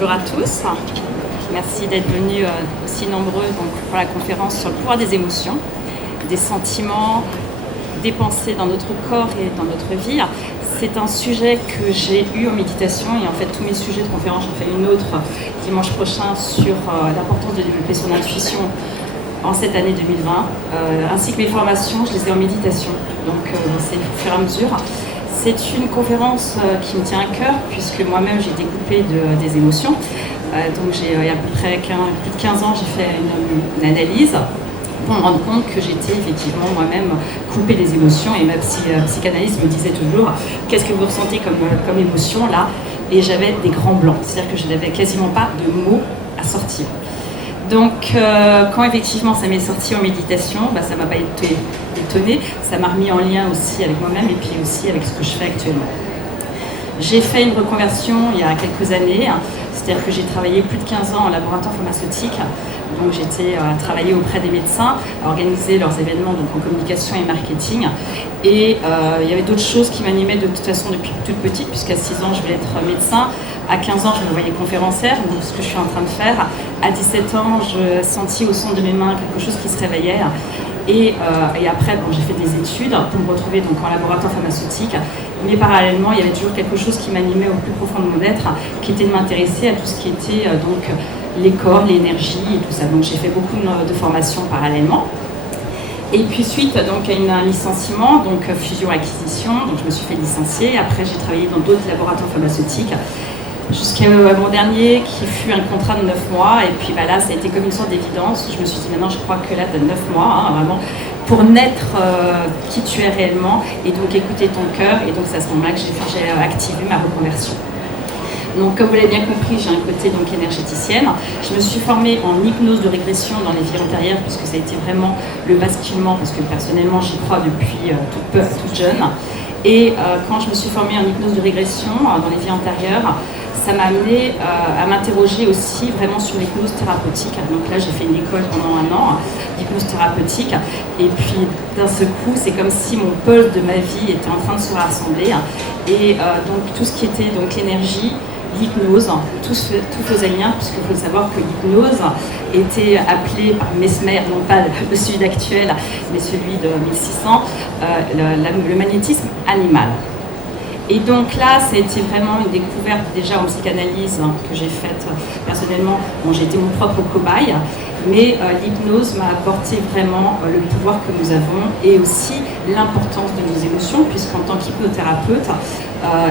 Bonjour à tous. Merci d'être venus aussi nombreux pour la conférence sur le pouvoir des émotions, des sentiments, des pensées dans notre corps et dans notre vie. C'est un sujet que j'ai eu en méditation et en fait tous mes sujets de conférence, j'en fais une autre dimanche prochain sur l'importance de développer son intuition en cette année 2020, ainsi que mes formations, je les ai en méditation, donc c'est au fur et à mesure. C'est une conférence qui me tient à cœur puisque moi-même j'ai été coupée des émotions. Donc il y a à peu près plus de 15 ans, j'ai fait une analyse pour me rendre compte que j'étais effectivement moi-même coupée des émotions et ma psychanalyste me disait toujours « Qu'est-ce que vous ressentez comme émotion là ?» Et j'avais des grands blancs, c'est-à-dire que je n'avais quasiment pas de mots à sortir. Donc quand effectivement ça m'est sorti en méditation, ça ne m'a pas étonnée, ça m'a remis en lien aussi avec moi-même et puis aussi avec ce que je fais actuellement. J'ai fait une reconversion il y a quelques années, c'est-à-dire que j'ai travaillé plus de 15 ans en laboratoire pharmaceutique, donc j'étais à travailler auprès des médecins, à organiser leurs événements donc en communication et marketing, et il y avait d'autres choses qui m'animaient de toute façon depuis toute petite, puisqu'à 6 ans je voulais être médecin, à 15 ans je me voyais conférencière, donc ce que je suis en train de faire, à 17 ans je sentis au centre de mes mains quelque chose qui se réveillait, et après j'ai fait des études pour me retrouver donc en laboratoire pharmaceutique, mais parallèlement il y avait toujours quelque chose qui m'animait au plus profond de mon être, qui était de m'intéresser à tout ce qui était donc les corps, l'énergie et tout ça. Donc j'ai fait beaucoup de formations parallèlement. Et puis suite donc à un licenciement, donc fusion-acquisition, donc je me suis fait licencier. Après j'ai travaillé dans d'autres laboratoires pharmaceutiques jusqu'à mon dernier qui fut un contrat de 9 mois. Et puis là ça a été comme une sorte d'évidence. Je me suis dit maintenant je crois que là tu as 9 mois vraiment pour naître qui tu es réellement et donc écouter ton cœur. Et donc c'est à ce moment-là que j'ai activé ma reconversion. Donc, comme vous l'avez bien compris, j'ai un côté donc énergéticienne. Je me suis formée en hypnose de régression dans les vies antérieures, puisque ça a été vraiment le basculement, parce que personnellement, j'y crois depuis toute jeune. Et quand je me suis formée en hypnose de régression dans les vies antérieures, ça m'a amené à m'interroger aussi vraiment sur l'hypnose thérapeutique. Donc là, j'ai fait une école pendant 1 an d'hypnose thérapeutique. Et puis, d'un seul coup, c'est comme si mon puzzle de ma vie était en train de se rassembler. Et donc, tout ce qui était donc l'énergie, l'hypnose, tout faisait lien, puisqu'il faut savoir que l'hypnose était appelée par Mesmer, non pas celui d'actuel, mais celui de 1600, le magnétisme animal. Et donc là, ça a été vraiment une découverte déjà en psychanalyse que j'ai faite personnellement. Bon, j'ai été mon propre cobaye, mais l'hypnose m'a apporté vraiment le pouvoir que nous avons et aussi l'importance de nos émotions, puisqu'en tant qu'hypnothérapeute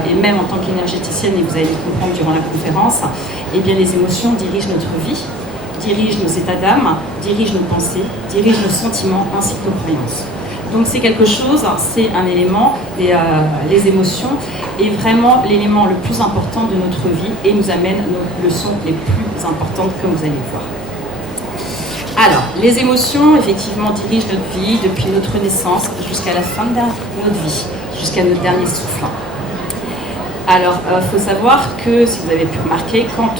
et même en tant qu'énergéticienne, et vous allez le comprendre durant la conférence, eh bien les émotions dirigent notre vie, dirigent nos états d'âme, dirigent nos pensées, dirigent nos sentiments ainsi que nos croyances. Donc c'est quelque chose, c'est un élément, les émotions, est vraiment l'élément le plus important de notre vie et nous amène nos leçons les plus importantes comme vous allez le voir. Alors, les émotions, effectivement, dirigent notre vie depuis notre naissance jusqu'à la fin de notre vie, jusqu'à notre dernier souffle. Alors, faut savoir que, si vous avez pu remarquer, quand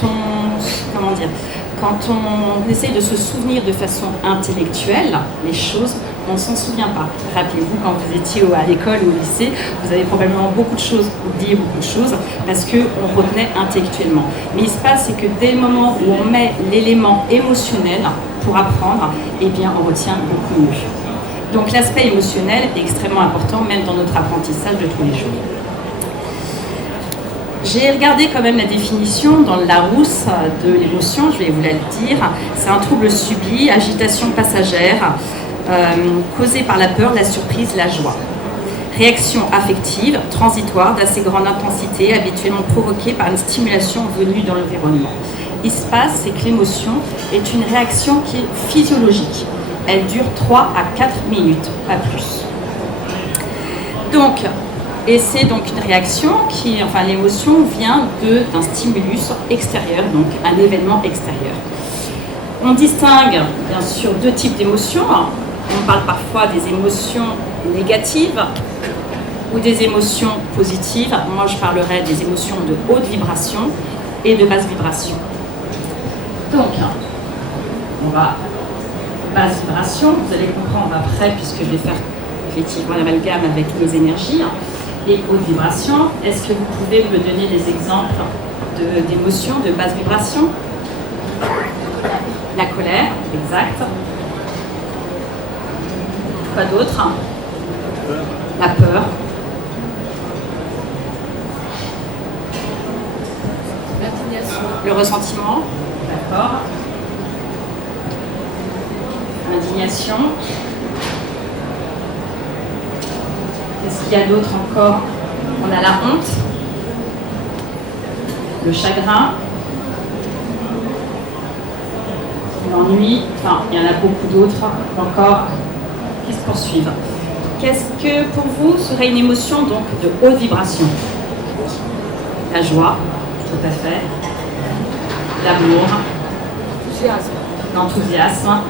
on essaye de se souvenir de façon intellectuelle les choses, on ne s'en souvient pas. Rappelez-vous, quand vous étiez à l'école ou au lycée, vous avez probablement beaucoup de choses, oublié beaucoup de choses, parce qu'on retenait intellectuellement. Mais il se passe, c'est que dès le moment où on met l'élément émotionnel pour apprendre, eh bien, on retient beaucoup mieux. Donc l'aspect émotionnel est extrêmement important, même dans notre apprentissage de tous les jours. J'ai regardé quand même la définition dans le Larousse de l'émotion, je vais vous la dire. C'est un trouble subi, agitation passagère, causée par la peur, la surprise, la joie. Réaction affective, transitoire, d'assez grande intensité, habituellement provoquée par une stimulation venue dans l'environnement. Il se passe, c'est que l'émotion est une réaction qui est physiologique. Elle dure 3 à 4 minutes, pas plus. Donc, et c'est donc une réaction l'émotion vient d'un stimulus extérieur, donc un événement extérieur. On distingue bien sûr 2 types d'émotions. On parle parfois des émotions négatives ou des émotions positives. Moi, je parlerai des émotions de haute vibration et de basse vibration. Donc, on va basse vibration, vous allez comprendre après, puisque je vais faire effectivement l'amalgame avec mes énergies. Et haute vibration, est-ce que vous pouvez me donner des exemples d'émotions, de basse vibration. La colère, exact. Quoi d'autre? La peur. L'indignation. Le ressentiment, d'accord. L'indignation. Qu'est-ce qu'il y a d'autre encore? On a la honte, le chagrin, l'ennui, enfin, il y en a beaucoup d'autres encore qui se poursuivent. Qu'est-ce que pour vous serait une émotion donc de haute vibration? La joie, tout à fait. L'amour, l'enthousiasme,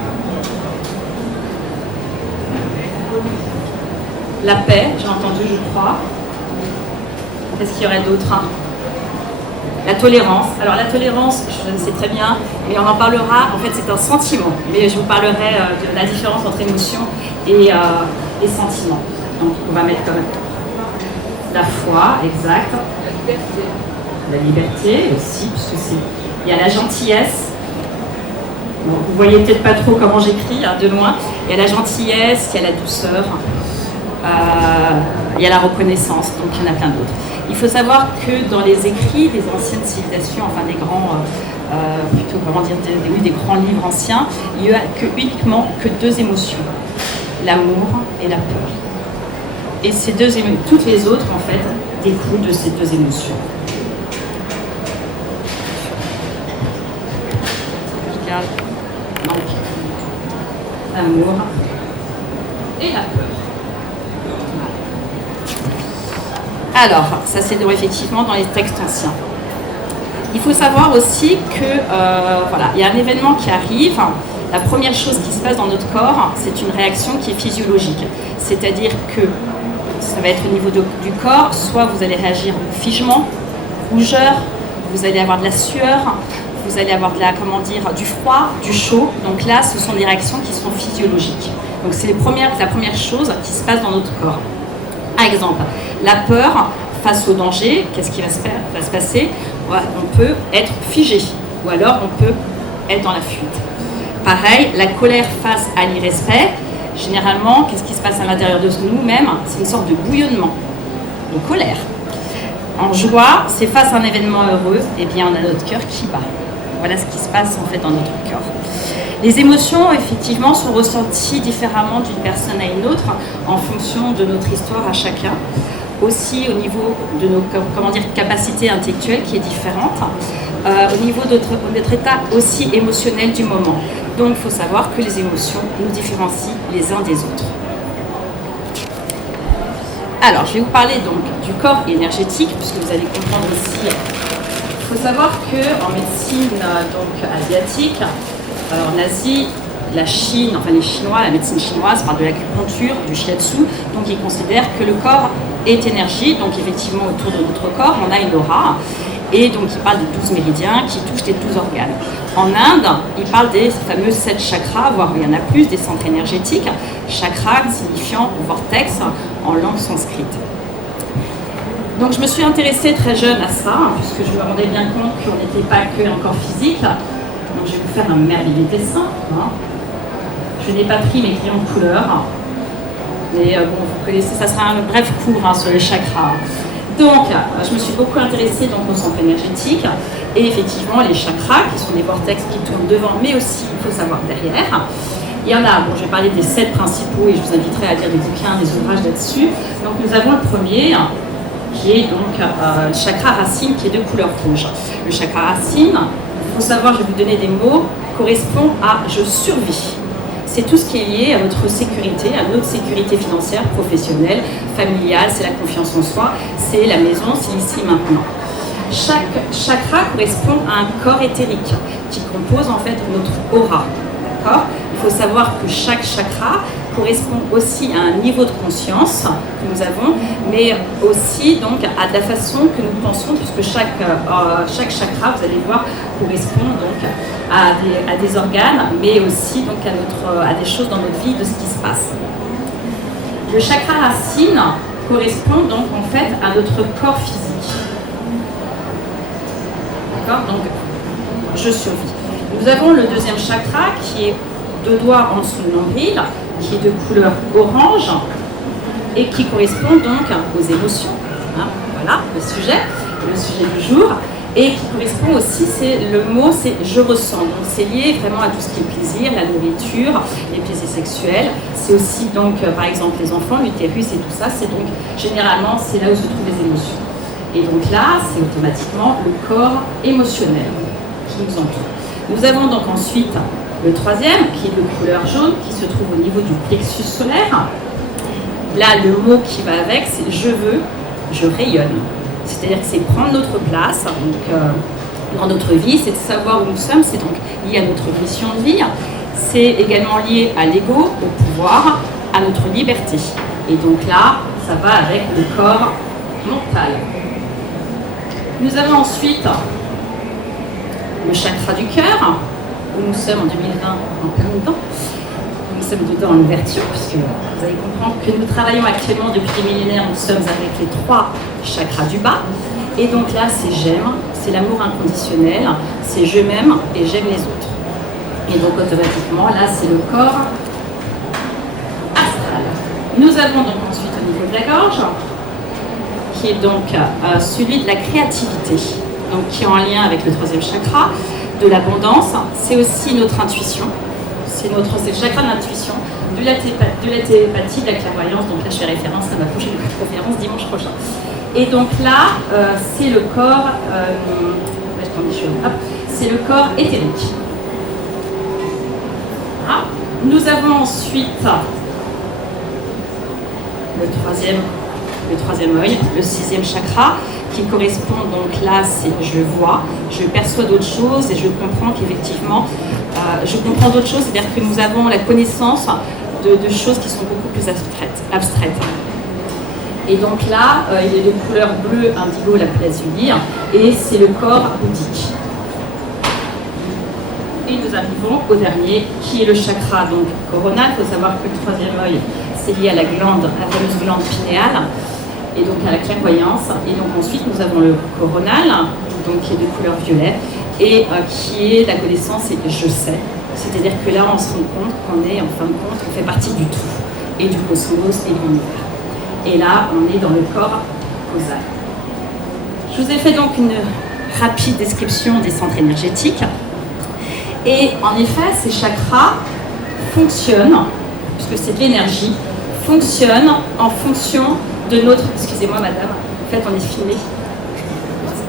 la paix, j'ai entendu, je crois. Qu'est-ce qu'il y aurait d'autre? La tolérance. Alors la tolérance, je le sais très bien, mais on en parlera. En fait, c'est un sentiment. Mais je vous parlerai de la différence entre émotion et sentiment. Donc on va mettre quand même la foi, exact. La liberté. La liberté aussi, puisque il y a la gentillesse. Bon, vous voyez peut-être pas trop comment j'écris de loin. Il y a la gentillesse, il y a la douceur, il y a la reconnaissance, donc il y en a plein d'autres. Il faut savoir que dans les écrits des anciennes civilisations, enfin des grands, plutôt comment dire, des grands livres anciens, il n'y a uniquement que deux émotions, l'amour et la peur. Et ces deux toutes les autres en fait découlent de ces deux émotions. Donc, l'amour et la peur. Alors, ça c'est effectivement dans les textes anciens. Il faut savoir aussi que, voilà, il y a un événement qui arrive. La première chose qui se passe dans notre corps, c'est une réaction qui est physiologique. C'est-à-dire que ça va être au niveau du corps, soit vous allez réagir figement, rougeur, vous allez avoir de la sueur, vous allez avoir de du froid, du chaud. Donc là, ce sont des réactions qui sont physiologiques. Donc c'est la première chose qui se passe dans notre corps. Par exemple, la peur face au danger, qu'est-ce qui va se passer? On peut être figé, ou alors on peut être dans la fuite. Pareil, la colère face à l'irrespect, généralement, qu'est-ce qui se passe à l'intérieur de nous-mêmes? C'est une sorte de bouillonnement, de colère. En joie, c'est face à un événement heureux, et bien on a notre cœur qui bat. Voilà ce qui se passe en fait dans notre cœur. Les émotions, effectivement, sont ressenties différemment d'une personne à une autre en fonction de notre histoire à chacun. Aussi au niveau de nos capacités intellectuelles qui est différente, au niveau de notre état aussi émotionnel du moment. Donc il faut savoir que les émotions nous différencient les uns des autres. Alors je vais vous parler donc du corps énergétique, puisque vous allez comprendre aussi. Il faut savoir qu'en médecine donc, asiatique, en Asie, la Chine, enfin les Chinois, la médecine chinoise parle de l'acupuncture, du shiatsu, donc ils considèrent que le corps est énergie, donc effectivement autour de notre corps, on a une aura, et donc ils parlent de 12 méridiens qui touchent les 12 organes. En Inde, ils parlent des fameux 7 chakras, voire il y en a plus, des centres énergétiques, chakra signifiant vortex en langue sanskrite. Donc je me suis intéressée très jeune à ça, puisque je me rendais bien compte qu'on n'était pas que un corps physique. Donc je vais vous faire un merveilleux dessin. Je n'ai pas pris mes crayons de couleur. Mais bon, vous connaissez, ça sera un bref cours sur les chakras. Donc, je me suis beaucoup intéressée donc, aux centres énergétiques et effectivement les chakras, qui sont des vortex qui tournent devant, mais aussi, il faut savoir, derrière. Il y en a, bon, je vais parler des 7 principaux et je vous inviterai à lire des bouquins, des ouvrages là-dessus. Donc, nous avons le premier, qui est donc le chakra racine, qui est de couleur rouge. Le chakra racine, il faut savoir, je vais vous donner des mots, correspond à « je survis ». C'est tout ce qui est lié à notre sécurité, à notre sécurité financière, professionnelle, familiale, c'est la confiance en soi, c'est la maison, c'est ici, maintenant. Chaque chakra correspond à un corps éthérique qui compose en fait notre aura. D'accord ? Il faut savoir que chaque chakra correspond aussi à un niveau de conscience que nous avons, mais aussi donc à la façon que nous pensons, puisque chaque chakra, vous allez voir, correspond donc à des organes, mais aussi donc à des choses dans notre vie, de ce qui se passe. Le chakra racine correspond donc en fait à notre corps physique. D'accord? Donc, je survis. Nous avons le deuxième chakra qui est 2 doigts en dessous du nombril, qui est de couleur orange et qui correspond donc aux émotions. Hein, voilà le sujet du jour. Et qui correspond aussi, le mot c'est je ressens. Donc c'est lié vraiment à tout ce qui est plaisir, la nourriture, les plaisirs sexuels. C'est aussi donc par exemple les enfants, l'utérus et tout ça. C'est donc généralement c'est là où se trouvent les émotions. Et donc là c'est automatiquement le corps émotionnel qui nous entoure. Nous avons donc ensuite le troisième qui est de couleur jaune qui se trouve au niveau du plexus solaire. Là le mot qui va avec c'est je veux, je rayonne. C'est-à-dire que c'est prendre notre place donc, dans notre vie, c'est de savoir où nous sommes, c'est donc lié à notre mission de vie, c'est également lié à l'ego, au pouvoir, à notre liberté. Et donc là, ça va avec le corps mental. Nous avons ensuite le chakra du cœur, où nous sommes en 2020 en plein dedans. Nous sommes dedans en ouverture, puisque vous allez comprendre que nous travaillons actuellement depuis des millénaires, nous sommes avec les 3 chakras du bas. Et donc là, c'est j'aime, c'est l'amour inconditionnel, c'est je m'aime et j'aime les autres. Et donc automatiquement, là, c'est le corps astral. Nous avons donc ensuite au niveau de la gorge, qui est donc celui de la créativité, donc qui est en lien avec le 3e chakra, de l'abondance. C'est aussi notre intuition. C'est le chakra de l'intuition, de la télépathie, de la clairvoyance. Donc là, je fais référence à ma prochaine conférence dimanche prochain. Et donc là, c'est le corps, c'est le corps éthérique. Voilà. Nous avons ensuite le troisième œil, le 6e chakra, qui correspond donc là, c'est je vois, je perçois d'autres choses et je comprends qu'effectivement, je comprends d'autres choses, c'est-à-dire que nous avons la connaissance de choses qui sont beaucoup plus abstraites. Et donc là, il est de couleur bleue indigo, la lazuli, et c'est le corps bouddhique. Et nous arrivons au dernier, qui est le chakra donc coronal. Il faut savoir que le 3e œil, c'est lié à la fameuse glande pinéale, et donc à la clairvoyance. Et donc ensuite, nous avons le coronal, donc qui est de couleur violet, et qui est la connaissance et je sais. C'est-à-dire que là, on se rend compte qu'on est, en fin de compte, on fait partie du tout, et du cosmos et de l'univers. Et là, on est dans le corps causal. Je vous ai fait donc une rapide description des centres énergétiques. Et en effet, ces chakras fonctionnent, puisque c'est de l'énergie, fonctionnent en fonction de notre... Excusez-moi, madame, en fait, on est filmé.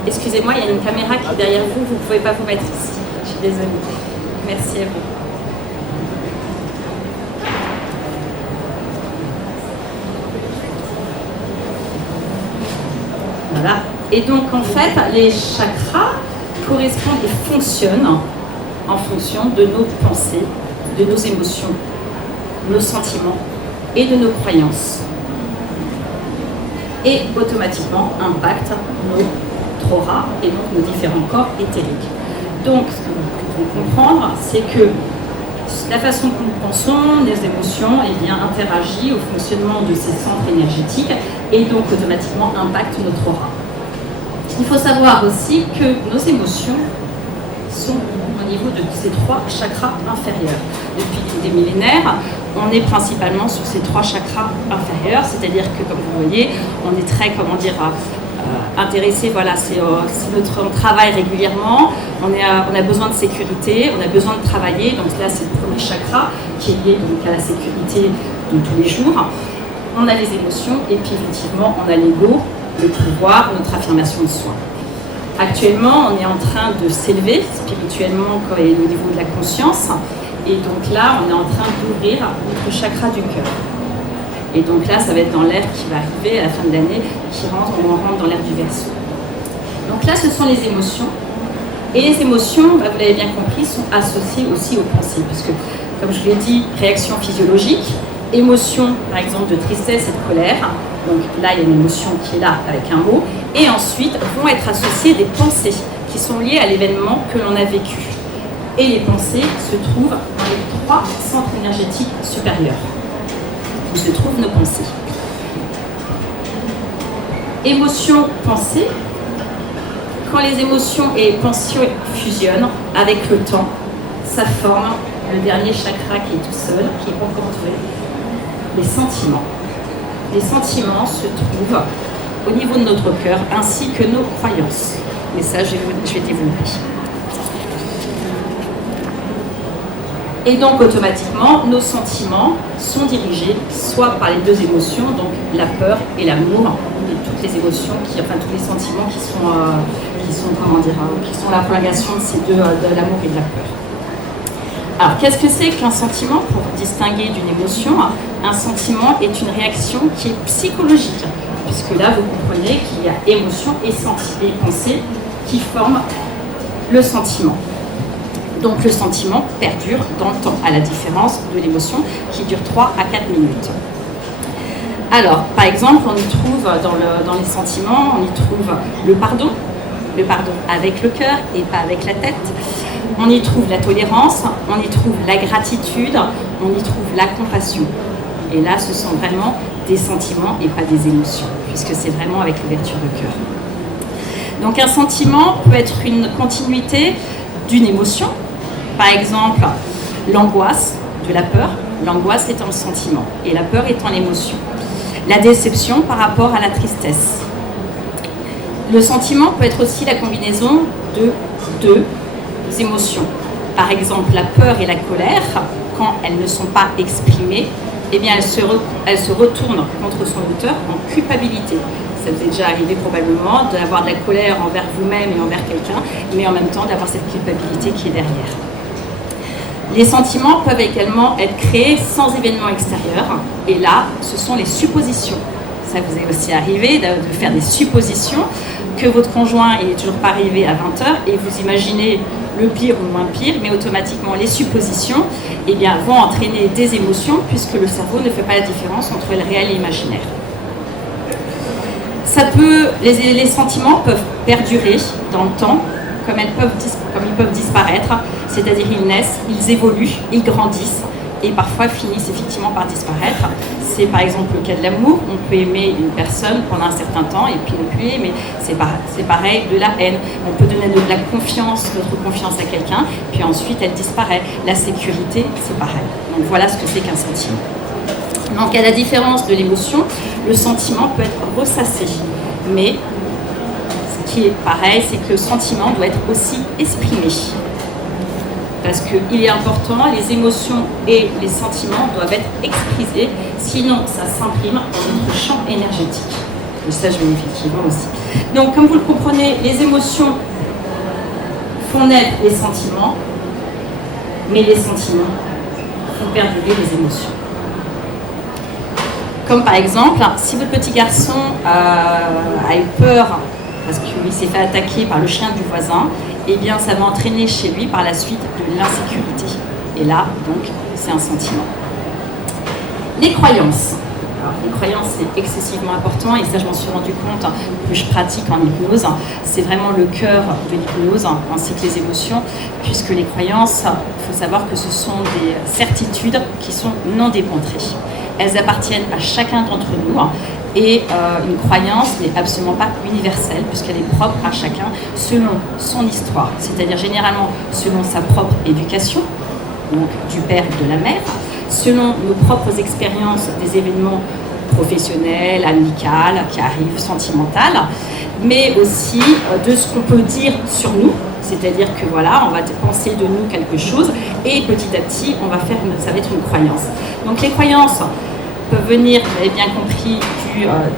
Excusez-moi, il y a une caméra qui est derrière vous, vous ne pouvez pas vous mettre ici. Je suis désolée. Merci à vous. Voilà. Et donc, en fait, les chakras correspondent et fonctionnent en fonction de nos pensées, de nos émotions, nos sentiments et de nos croyances. Et automatiquement impactent notre aura et donc nos différents corps éthériques. Donc, ce qu'il faut comprendre, c'est que la façon dont nous pensons, les émotions, eh bien, interagit au fonctionnement de ces centres énergétiques et donc automatiquement impactent notre aura. Il faut savoir aussi que nos émotions sont au niveau de ces 3 chakras inférieurs. Depuis des millénaires, on est principalement sur ces 3 chakras inférieurs, c'est-à-dire que, comme vous voyez, on est très, intéressé, voilà, on travaille régulièrement, on a besoin de sécurité, on a besoin de travailler, donc là c'est le premier chakra qui est lié donc, à la sécurité de tous les jours. On a les émotions et puis effectivement on a l'ego, le pouvoir, notre affirmation de soi. Actuellement, on est en train de s'élever spirituellement au niveau de la conscience. Et donc là, on est en train d'ouvrir notre chakra du cœur. Et donc là, ça va être dans l'ère qui va arriver à la fin de l'année, on rentre dans l'ère du Verseau. Donc là, ce sont les émotions. Et les émotions, vous l'avez bien compris, sont associées aussi aux pensées. Puisque, comme je vous l'ai dit, réaction physiologique, émotion, par exemple, de tristesse et de colère. Donc là, il y a une émotion qui est là avec un mot. Et ensuite, vont être associées des pensées qui sont liées à l'événement que l'on a vécu. Et les pensées se trouvent dans les 3 centres énergétiques supérieurs, où se trouvent nos pensées. Émotion, pensée quand les émotions et pensées fusionnent avec le temps, ça forme le dernier chakra qui est tout seul, qui est pas encore trouvé, les sentiments. Les sentiments se trouvent au niveau de notre cœur ainsi que nos croyances. Mais ça, je vais développer. Et donc, automatiquement, nos sentiments sont dirigés soit par les deux émotions, donc la peur et l'amour, et toutes les émotions, tous les sentiments qui sont la prolongation de ces deux, de l'amour et de la peur. Alors, qu'est-ce que c'est qu'un sentiment? Pour distinguer d'une émotion, un sentiment est une réaction qui est psychologique, puisque là, vous comprenez qu'il y a émotion et pensée qui forment le sentiment. Donc le sentiment perdure dans le temps, à la différence de l'émotion qui dure 3 à 4 minutes. Alors, par exemple, on y trouve dans les sentiments, on y trouve le pardon avec le cœur et pas avec la tête. On y trouve la tolérance, on y trouve la gratitude, on y trouve la compassion. Et là, ce sont vraiment des sentiments et pas des émotions, puisque c'est vraiment avec l'ouverture de cœur. Donc un sentiment peut être une continuité d'une émotion. Par exemple, l'angoisse de la peur. L'angoisse est un sentiment et la peur est une émotion. La déception par rapport à la tristesse. Le sentiment peut être aussi la combinaison de deux émotions. Par exemple, la peur et la colère, quand elles ne sont pas exprimées, eh bien, elles se retournent contre son auteur en culpabilité. Ça vous est déjà arrivé probablement d'avoir de la colère envers vous-même et envers quelqu'un, mais en même temps d'avoir cette culpabilité qui est derrière. Les sentiments peuvent également être créés sans événement extérieur, et là, ce sont les suppositions. Ça vous est aussi arrivé de faire des suppositions, que votre conjoint n'est toujours pas arrivé à 20h, et vous imaginez le pire ou le moins pire, mais automatiquement les suppositions vont entraîner des émotions, puisque le cerveau ne fait pas la différence entre le réel et l'imaginaire. Les sentiments peuvent perdurer dans le temps, comme ils peuvent disparaître, c'est-à-dire ils naissent, ils évoluent, ils grandissent et parfois finissent effectivement par disparaître. C'est par exemple le cas de l'amour. On peut aimer une personne pendant un certain temps et puis ne plus aimer. C'est pareil de la haine. On peut donner de la confiance, notre confiance à quelqu'un, puis ensuite elle disparaît. La sécurité, c'est pareil. Donc voilà ce que c'est qu'un sentiment. Donc à la différence de l'émotion, le sentiment peut être ressassé. Mais ce qui est pareil, c'est que le sentiment doit être aussi exprimé. Parce qu'il est important, les émotions et les sentiments doivent être exprimés, sinon ça s'imprime dans notre champ énergétique. Et ça, je vais effectivement aussi. Donc, comme vous le comprenez, les émotions font naître les sentiments, mais les sentiments font perdurer les émotions. Comme par exemple, si votre petit garçon a eu peur parce qu'il s'est fait attaquer par le chien du voisin, eh bien ça va entraîner chez lui par la suite de l'insécurité. Et là, donc, c'est un sentiment. Les croyances. Alors, les croyances, c'est excessivement important et ça, je m'en suis rendu compte que je pratique en hypnose. C'est vraiment le cœur de l'hypnose, ainsi que les émotions, puisque les croyances, il faut savoir que ce sont des certitudes qui sont non démontrées. Elles appartiennent à chacun d'entre nous et une croyance n'est absolument pas universelle puisqu'elle est propre à chacun selon son histoire, c'est-à-dire généralement selon sa propre éducation, donc du père et de la mère, selon nos propres expériences des événements professionnels, amicaux qui arrivent, sentimentales, mais aussi de ce qu'on peut dire sur nous. C'est-à-dire que voilà, on va penser de nous quelque chose et petit à petit, ça va être une croyance. Donc les croyances peuvent venir, vous avez bien compris,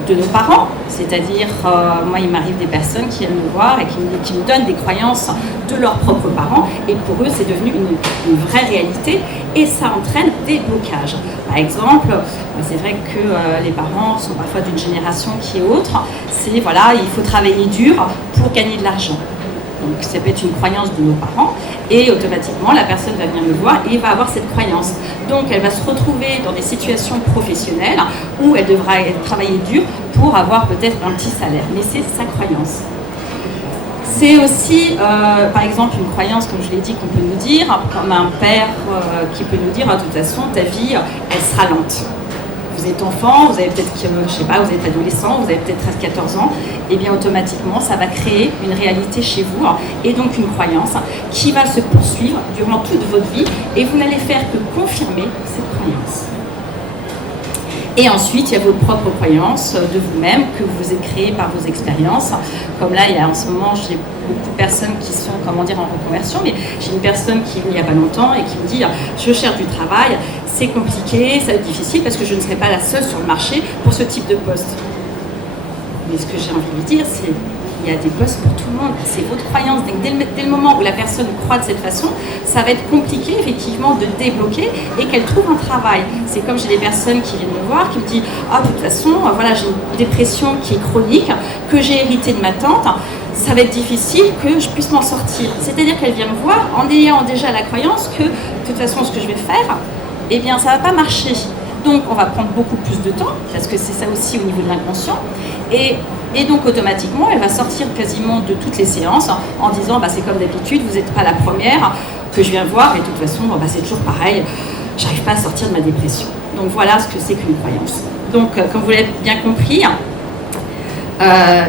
de nos parents. C'est-à-dire, moi, il m'arrive des personnes qui viennent me voir et qui me donnent des croyances de leurs propres parents. Et pour eux, c'est devenu une vraie réalité et ça entraîne des blocages. Par exemple, c'est vrai que les parents sont parfois d'une génération qui est autre. C'est, voilà, il faut travailler dur pour gagner de l'argent. Donc ça peut être une croyance de nos parents et automatiquement la personne va venir me voir et va avoir cette croyance. Donc elle va se retrouver dans des situations professionnelles où elle devra travailler dur pour avoir peut-être un petit salaire. Mais c'est sa croyance. C'est aussi, par exemple, une croyance, comme je l'ai dit, qu'on peut nous dire, comme un père qui peut nous dire, de toute façon, ta vie, elle sera lente. vous êtes enfant, vous avez peut-être, je sais pas, vous êtes adolescent, vous avez peut-être 13-14 ans, et bien automatiquement, ça va créer une réalité chez vous, et donc une croyance qui va se poursuivre durant toute votre vie, et vous n'allez faire que confirmer cette croyance. Et ensuite, il y a vos propres croyances de vous-même que vous avez créées par vos expériences. Comme là, il y a en ce moment, j'ai beaucoup de personnes qui sont, en reconversion, mais j'ai une personne qui est venue il n'y a pas longtemps et qui me dit « Je cherche du travail, c'est compliqué, ça va être difficile parce que je ne serai pas la seule sur le marché pour ce type de poste. » Mais ce que j'ai envie de lui dire, c'est qu'il y a des postes pour tout le monde. C'est votre croyance. Donc, dès le moment où la personne croit de cette façon, ça va être compliqué, effectivement, de débloquer et qu'elle trouve un travail. C'est comme j'ai des personnes qui viennent me voir, qui me disent « Ah, de toute façon, voilà, j'ai une dépression qui est chronique, que j'ai héritée de ma tante. Ça va être difficile que je puisse m'en sortir. » C'est-à-dire qu'elle vient me voir en ayant déjà la croyance que, de toute façon, ce que je vais faire, eh bien, ça ne va pas marcher. Donc, on va prendre beaucoup plus de temps, parce que c'est ça aussi au niveau de l'inconscient. Et donc, automatiquement, elle va sortir quasiment de toutes les séances en disant « c'est comme d'habitude, vous n'êtes pas la première que je viens voir, et de toute façon, c'est toujours pareil, j'arrive pas à sortir de ma dépression. » Donc, voilà ce que c'est qu'une croyance. Donc, comme vous l'avez bien compris,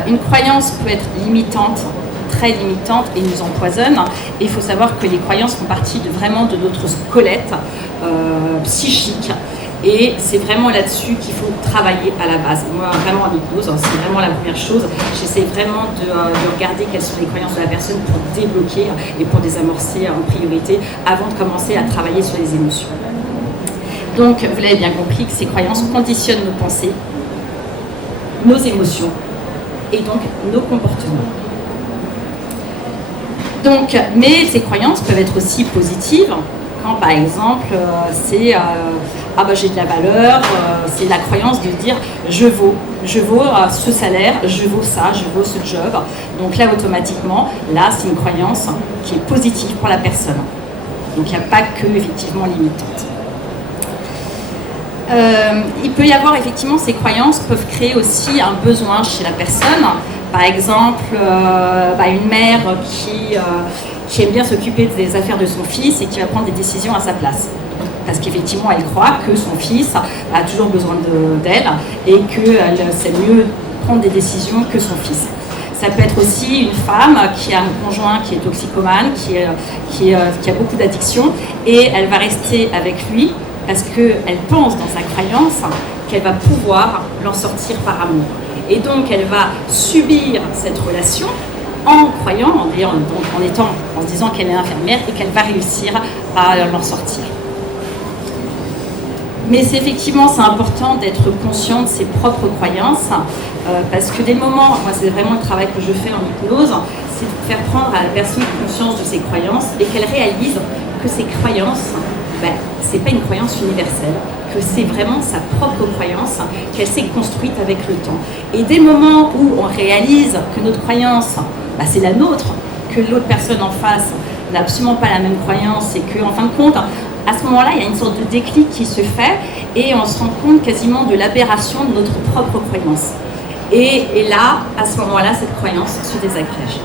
une croyance peut être limitante, très limitante, et nous empoisonne. Et il faut savoir que les croyances font partie de notre squelette psychique. Et c'est vraiment là-dessus qu'il faut travailler à la base. Moi, vraiment en hypnose, c'est vraiment la première chose. J'essaie vraiment de regarder quelles sont les croyances de la personne pour débloquer et pour désamorcer en priorité avant de commencer à travailler sur les émotions. Donc, vous l'avez bien compris que ces croyances conditionnent nos pensées, nos émotions et donc nos comportements. Donc, mais ces croyances peuvent être aussi positives. Quand par exemple c'est j'ai de la valeur, c'est la croyance de dire je vaux ce salaire, je vaux ça, je vaux ce job. Donc là automatiquement, là c'est une croyance qui est positive pour la personne. Donc il n'y a pas que effectivement limitante. Il peut y avoir effectivement ces croyances peuvent créer aussi un besoin chez la personne. Par exemple, une mère qui aime bien s'occuper des affaires de son fils et qui va prendre des décisions à sa place. Parce qu'effectivement, elle croit que son fils a toujours besoin d'elle et qu'elle sait mieux prendre des décisions que son fils. Ça peut être aussi une femme qui a un conjoint qui est toxicomane, qui a beaucoup d'addictions et elle va rester avec lui parce qu'elle pense dans sa croyance qu'elle va pouvoir l'en sortir par amour. Et donc, elle va subir cette relation en croyant, en se disant qu'elle est infirmière et qu'elle va réussir à l'en sortir. Mais c'est important d'être conscient de ses propres croyances parce que dès le moment, moi c'est vraiment le travail que je fais en hypnose, c'est de faire prendre à la personne conscience de ses croyances et qu'elle réalise que ces croyances, c'est pas une croyance universelle, que c'est vraiment sa propre croyance qu'elle s'est construite avec le temps. Et dès le moment où on réalise que notre croyance, c'est la nôtre, que l'autre personne en face n'a absolument pas la même croyance et qu'en fin de compte, à ce moment-là, il y a une sorte de déclic qui se fait et on se rend compte quasiment de l'aberration de notre propre croyance. Et là, à ce moment-là, cette croyance se désagrège.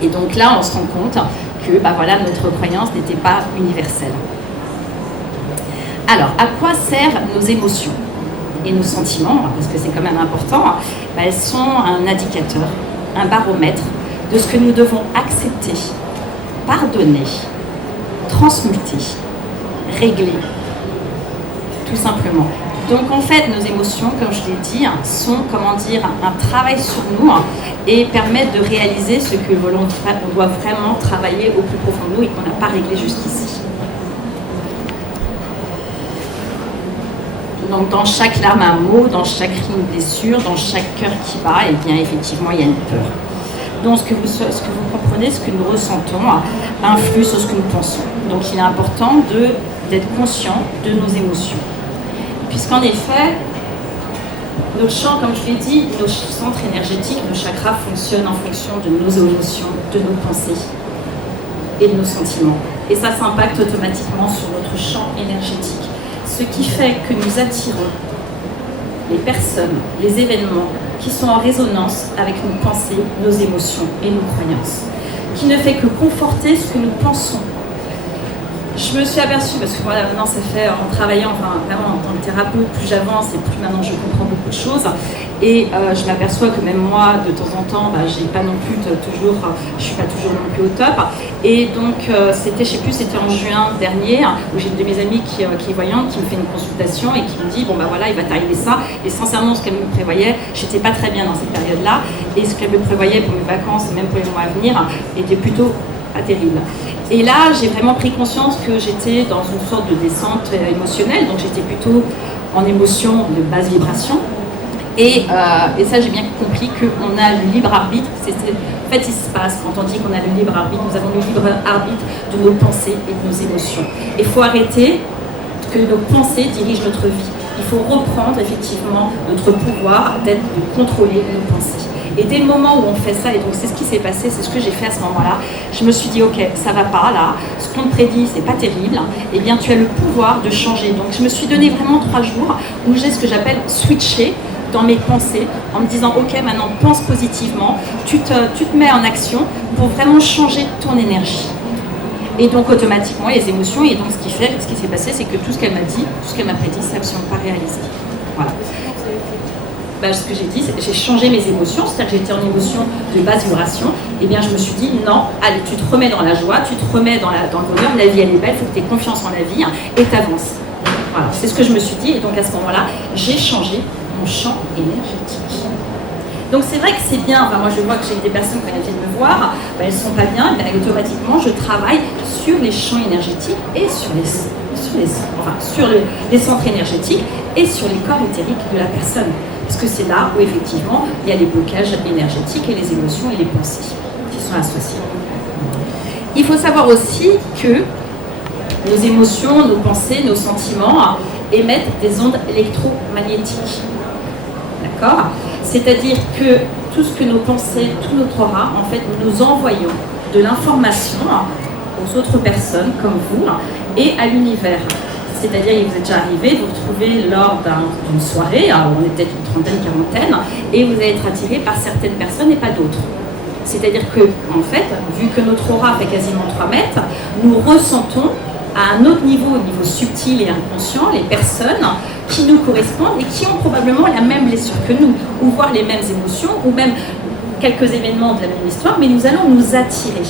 Et donc là, on se rend compte que notre croyance n'était pas universelle. Alors, à quoi servent nos émotions et nos sentiments? Parce que c'est quand même important. Elles sont un indicateur, un baromètre de ce que nous devons accepter, pardonner, transmuter, régler, tout simplement. Donc en fait, nos émotions, comme je l'ai dit, sont, un travail sur nous et permettent de réaliser ce que l'on doit vraiment travailler au plus profond de nous et qu'on n'a pas réglé jusqu'ici. Donc dans chaque larme un mot, dans chaque cri une blessure, dans chaque cœur qui bat, et bien effectivement il y a une peur. Donc ce que vous comprenez, ce que nous ressentons influe sur ce que nous pensons. Donc il est important d'être conscient de nos émotions. Puisqu'en effet, notre champ, comme je l'ai dit, nos centres énergétiques, nos chakras fonctionnent en fonction de nos émotions, de nos pensées et de nos sentiments. Et ça s'impacte automatiquement sur notre champ énergétique. Ce qui fait que nous attirons les personnes, les événements qui sont en résonance avec nos pensées, nos émotions et nos croyances, qui ne fait que conforter ce que nous pensons. Je me suis aperçue, parce que voilà, maintenant ça fait en travaillant, enfin vraiment en tant que thérapeute, plus j'avance et plus maintenant je comprends beaucoup de choses. Et je m'aperçois que même moi, de temps en temps, j'ai pas non plus toujours, je suis pas toujours non plus au top. Et donc c'était, je sais plus, c'était en juin dernier, où j'ai une de mes amies qui est voyante, qui me fait une consultation et qui me dit, bon voilà, il va t'arriver ça. Et sincèrement, ce qu'elle me prévoyait, j'étais pas très bien dans cette période-là. Et ce qu'elle me prévoyait pour mes vacances, même pour les mois à venir, était plutôt pas terrible. Et là, j'ai vraiment pris conscience que j'étais dans une sorte de descente émotionnelle, donc j'étais plutôt en émotion de basse vibration. Et ça, j'ai bien compris qu'on a le libre arbitre. En fait, il se passe, quand on dit qu'on a le libre arbitre, nous avons le libre arbitre de nos pensées et de nos émotions. Et il faut arrêter que nos pensées dirigent notre vie. Il faut reprendre effectivement notre pouvoir de contrôler nos pensées. Et dès le moment où on fait ça, et donc c'est ce qui s'est passé, c'est ce que j'ai fait à ce moment-là, je me suis dit, ok, ça va pas là, ce qu'on te prédit, c'est pas terrible, eh bien tu as le pouvoir de changer. Donc je me suis donné vraiment 3 jours où j'ai ce que j'appelle switcher dans mes pensées, en me disant, ok, maintenant pense positivement, tu te mets en action pour vraiment changer ton énergie. Et donc automatiquement, les émotions, et donc ce qui s'est passé, c'est que tout ce qu'elle m'a dit, tout ce qu'elle m'a prédit, c'est absolument pas réalisé. Voilà. Ce que j'ai dit, c'est que j'ai changé mes émotions, c'est-à-dire que j'étais en émotion de basse vibration, et bien je me suis dit, non, allez, tu te remets dans la joie, tu te remets dans le bonheur, la vie elle est belle, il faut que tu aies confiance en la vie, et t'avances. Voilà, c'est ce que je me suis dit, et donc à ce moment-là, j'ai changé mon champ énergétique. Donc c'est vrai que c'est bien, moi je vois que j'ai des personnes quand elles viennent me voir, elles ne sont pas bien, et automatiquement je travaille sur les champs énergétiques et sur les centres énergétiques et sur les corps éthériques de la personne. Parce que c'est là où effectivement il y a les blocages énergétiques et les émotions et les pensées qui sont associées. Il faut savoir aussi que nos émotions, nos pensées, nos sentiments émettent des ondes électromagnétiques. D'accord ? C'est-à-dire que tout ce que nos pensées, tout notre aura, en fait, nous envoyons de l'information aux autres personnes comme vous et à l'univers. C'est-à-dire, il vous est déjà arrivé de vous retrouver lors d'une soirée, alors on est peut-être une trentaine, quarantaine, et vous allez être attiré par certaines personnes et pas d'autres. C'est-à-dire que, en fait, vu que notre aura fait quasiment 3 mètres, nous ressentons à un autre niveau, au niveau subtil et inconscient, les personnes qui nous correspondent et qui ont probablement la même blessure que nous, ou voire les mêmes émotions, ou même quelques événements de la même histoire, mais nous allons nous attirer.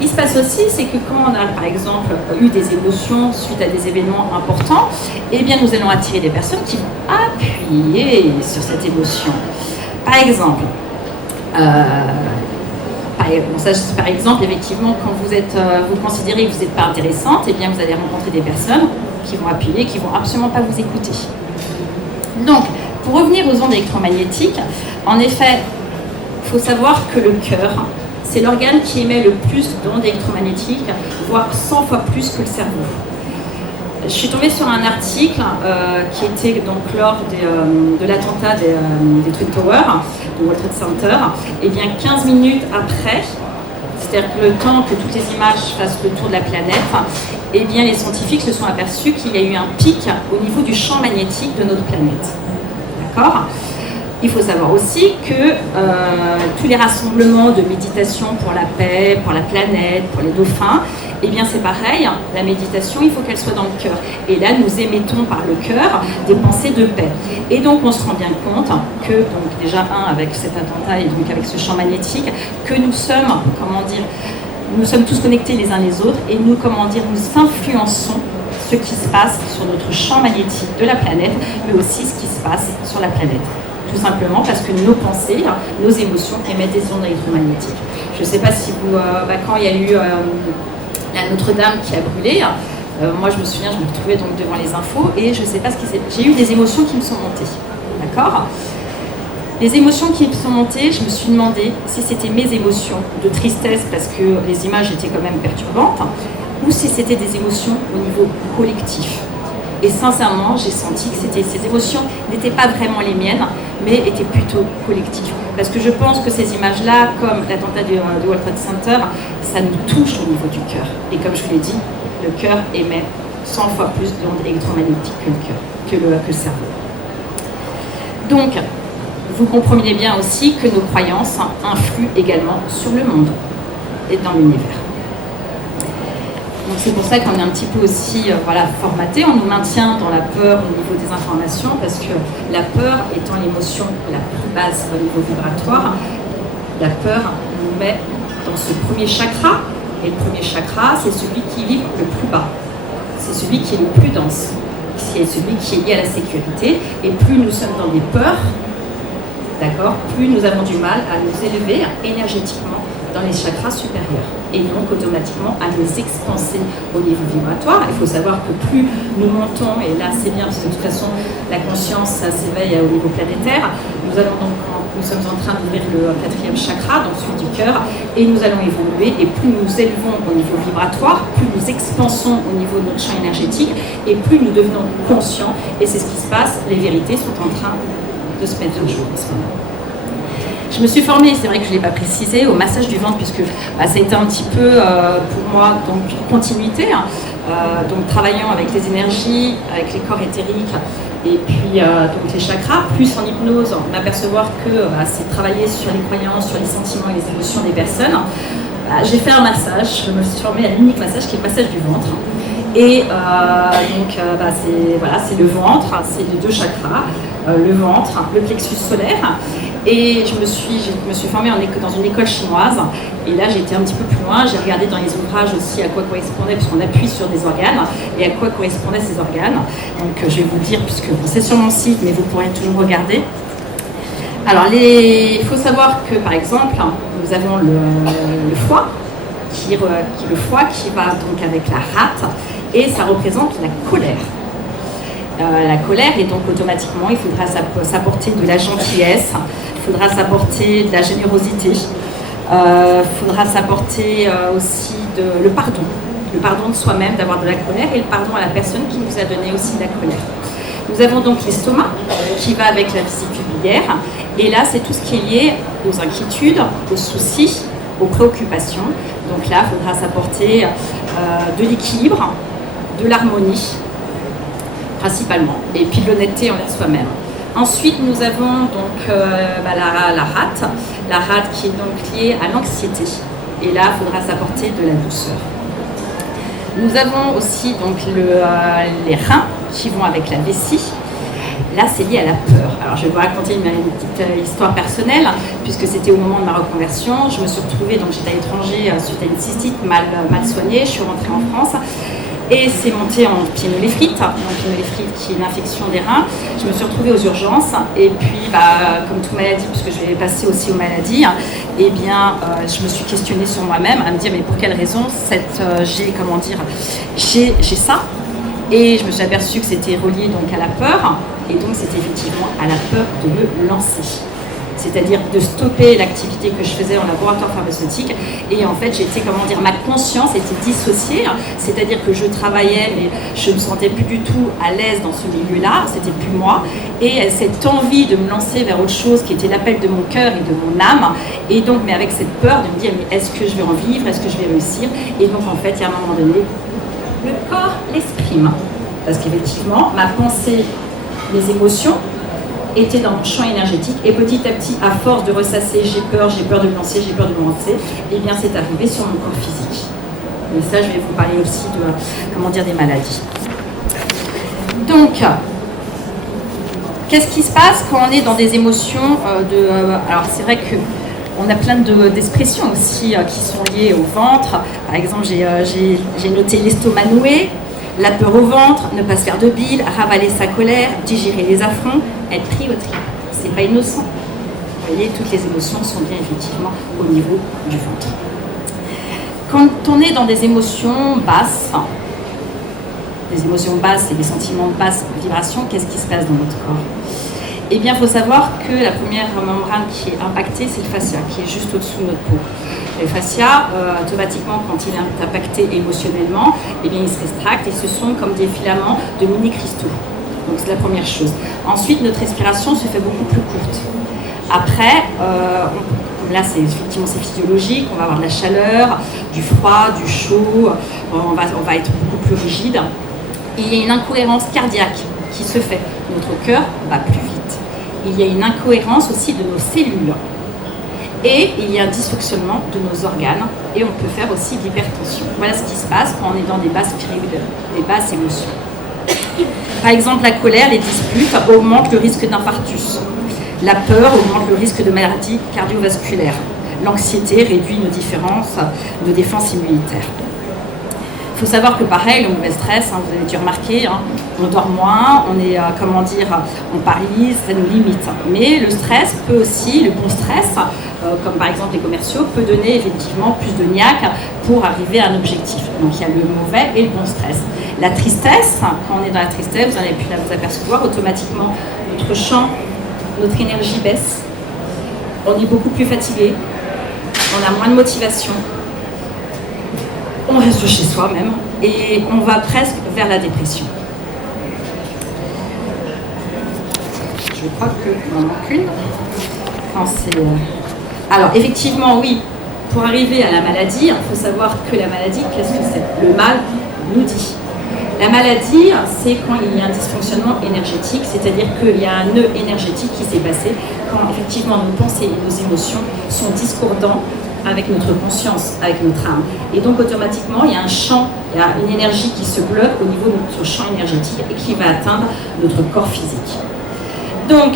Il se passe aussi, c'est que quand on a par exemple eu des émotions suite à des événements importants, eh bien nous allons attirer des personnes qui vont appuyer sur cette émotion. Par exemple, effectivement, quand vous considérez que vous n'êtes pas intéressante, eh bien vous allez rencontrer des personnes qui vont appuyer, qui vont absolument pas vous écouter. Donc, pour revenir aux ondes électromagnétiques, en effet, il faut savoir que le cœur, c'est l'organe qui émet le plus d'ondes électromagnétiques, voire 100 fois plus que le cerveau. Je suis tombée sur un article qui était donc lors de l'attentat des Twin Towers, du World Trade Center, et bien 15 minutes après, c'est-à-dire que le temps que toutes les images fassent le tour de la planète, eh bien les scientifiques se sont aperçus qu'il y a eu un pic au niveau du champ magnétique de notre planète. D'accord ? Il faut savoir aussi que tous les rassemblements de méditation pour la paix, pour la planète, pour les dauphins, eh bien c'est pareil, la méditation, il faut qu'elle soit dans le cœur. Et là, nous émettons par le cœur des pensées de paix. Et donc, on se rend bien compte que, donc déjà, avec cet attentat et donc avec ce champ magnétique, que nous sommes, nous sommes tous connectés les uns les autres et nous influençons ce qui se passe sur notre champ magnétique de la planète, mais aussi ce qui se passe sur la planète. Tout simplement parce que nos pensées, nos émotions émettent des ondes électromagnétiques. Je ne sais pas si vous, quand il y a eu la Notre-Dame qui a brûlé, moi je me souviens, je me retrouvais donc devant les infos et je ne sais pas ce qui s'est passé. J'ai eu des émotions qui me sont montées. D'accord ? Les émotions qui me sont montées, je me suis demandé si c'était mes émotions de tristesse parce que les images étaient quand même perturbantes ou si c'était des émotions au niveau collectif. Et sincèrement, j'ai senti que ces émotions n'étaient pas vraiment les miennes, mais étaient plutôt collectives. Parce que je pense que ces images-là, comme l'attentat du World Trade Center, ça nous touche au niveau du cœur. Et comme je vous l'ai dit, le cœur émet 100 fois plus d'ondes électromagnétiques que le cerveau. Donc, vous comprenez bien aussi que nos croyances influent également sur le monde et dans l'univers. Donc c'est pour ça qu'on est un petit peu aussi formaté. On nous maintient dans la peur au niveau des informations, parce que la peur étant l'émotion la plus basse au niveau vibratoire, la peur nous met dans ce premier chakra. Et le premier chakra, c'est celui qui vibre le plus bas. C'est celui qui est le plus dense. C'est celui qui est lié à la sécurité. Et plus nous sommes dans des peurs, d'accord, plus nous avons du mal à nous élever énergétiquement dans les chakras supérieurs et donc automatiquement à nous expanser au niveau vibratoire. Il faut savoir que plus nous montons, et là c'est bien parce que de toute façon la conscience ça s'éveille au niveau planétaire, nous sommes en train d'ouvrir le 4e chakra, donc celui du cœur, et nous allons évoluer, et plus nous élevons au niveau vibratoire, plus nous expansons au niveau de notre champ énergétique, et plus nous devenons conscients, et c'est ce qui se passe, les vérités sont en train de se mettre au jour en ce moment. Je me suis formée, c'est vrai que je ne l'ai pas précisé, au massage du ventre, puisque ça a été un petit peu pour moi donc, une continuité, donc travaillant avec les énergies, avec les corps éthériques, et puis donc les chakras, plus en hypnose, m'apercevoir que c'est travailler sur les croyances, sur les sentiments et les émotions des personnes. J'ai fait un massage, je me suis formée à l'unique massage qui est le massage du ventre. Et c'est le ventre, c'est les 2 chakras, le ventre, le plexus solaire. Et je me suis formée dans une école chinoise. Et là, j'ai été un petit peu plus loin. J'ai regardé dans les ouvrages aussi à quoi correspondait, puisqu'on appuie sur des organes, et à quoi correspondaient ces organes. Donc, je vais vous dire, puisque c'est sur mon site, mais vous pourrez toujours regarder. Alors, il faut savoir que, par exemple, nous avons le foie, qui va donc avec la rate, et ça représente la colère. La colère, et donc automatiquement, il faudra s'apporter de la gentillesse, il faudra s'apporter de la générosité, il faudra s'apporter aussi le pardon de soi-même, d'avoir de la colère, et le pardon à la personne qui nous a donné aussi de la colère. Nous avons donc l'estomac qui va avec la vésicule biliaire, et là c'est tout ce qui est lié aux inquiétudes, aux soucis, aux préoccupations. Donc là, il faudra s'apporter de l'équilibre, de l'harmonie, principalement, et puis de l'honnêteté envers soi-même. Ensuite, nous avons donc la rate qui est donc liée à l'anxiété, et là, il faudra s'apporter de la douceur. Nous avons aussi donc les reins qui vont avec la vessie. Là, c'est lié à la peur. Alors, je vais vous raconter une petite histoire personnelle, puisque c'était au moment de ma reconversion. Je me suis retrouvée, donc j'étais à l'étranger suite à une cystite mal soignée. Je suis rentrée en France et c'est monté en pyélonéphrite, donc pyélonéphrite qui est une infection des reins. Je me suis retrouvée aux urgences et puis, comme toute maladie, puisque je vais passer aussi aux maladies, je me suis questionnée sur moi-même, à me dire mais pour quelle raison j'ai ça. Et je me suis aperçue que c'était relié donc à la peur, et donc c'était effectivement à la peur de me lancer. C'est-à-dire de stopper l'activité que je faisais en laboratoire pharmaceutique. Et en fait, ma conscience était dissociée. C'est-à-dire que je travaillais, mais je ne me sentais plus du tout à l'aise dans ce milieu-là. C'était plus moi. Et cette envie de me lancer vers autre chose qui était l'appel de mon cœur et de mon âme. Et donc, mais avec cette peur de me dire, mais est-ce que je vais en vivre? Est-ce que je vais réussir? Et donc, en fait, il y a un moment donné, le corps l'exprime. Parce qu'effectivement, ma pensée, mes émotions, était dans mon champ énergétique, et petit à petit, à force de ressasser, j'ai peur de me lancer, j'ai peur de me lancer, et bien c'est arrivé sur mon corps physique. Et ça, je vais vous parler aussi des maladies. Donc, qu'est-ce qui se passe quand on est dans des émotions alors c'est vrai que on a plein d'expressions aussi qui sont liées au ventre. Par exemple, j'ai noté l'estomac noué, la peur au ventre, ne pas se faire de bile, ravaler sa colère, digérer les affronts, être pris au trip. C'est pas innocent. Vous voyez, toutes les émotions sont bien effectivement au niveau du ventre. Quand on est dans des émotions basses et des sentiments de basse vibration, qu'est-ce qui se passe dans notre corps? Eh bien, il faut savoir que la première membrane qui est impactée, c'est le fascia, qui est juste au-dessous de notre peau. Le fascia, automatiquement, quand il est impacté émotionnellement, eh bien, il se rétracte, et ce sont comme des filaments de mini-cristaux. Donc, c'est la première chose. Ensuite, notre respiration se fait beaucoup plus courte. Après, là, c'est physiologique, on va avoir de la chaleur, du froid, du chaud, on va être beaucoup plus rigide. Et il y a une incohérence cardiaque qui se fait. Notre cœur bat plus vite. Il y a une incohérence aussi de nos cellules. Et il y a un dysfonctionnement de nos organes et on peut faire aussi de l'hypertension. Voilà ce qui se passe quand on est dans des basses périodes, des basses émotions. Par exemple, la colère, les disputes augmentent le risque d'infarctus. La peur augmente le risque de maladies cardiovasculaires. L'anxiété réduit nos défenses immunitaires. Il faut savoir que pareil, le mauvais stress, vous avez dû remarquer, on dort moins, on est, on paralyse, ça nous limite. Mais le stress peut aussi, le bon stress, comme par exemple les commerciaux, peut donner effectivement plus de niaque pour arriver à un objectif. Donc il y a le mauvais et le bon stress. La tristesse, quand on est dans la tristesse, vous en avez pu vous apercevoir, automatiquement notre champ, notre énergie baisse, on est beaucoup plus fatigué, on a moins de motivation. On reste chez soi même et on va presque vers la dépression. Je crois qu'il en manque une. Alors effectivement, oui, pour arriver à la maladie, il faut savoir que la maladie, qu'est-ce que c'est? Le mal nous dit. La maladie, c'est quand il y a un dysfonctionnement énergétique, c'est-à-dire qu'il y a un nœud énergétique qui s'est passé quand effectivement nos pensées et nos émotions sont discordants avec notre conscience, avec notre âme. Et donc automatiquement, il y a un champ, il y a une énergie qui se bloque au niveau de notre champ énergétique et qui va atteindre notre corps physique. Donc,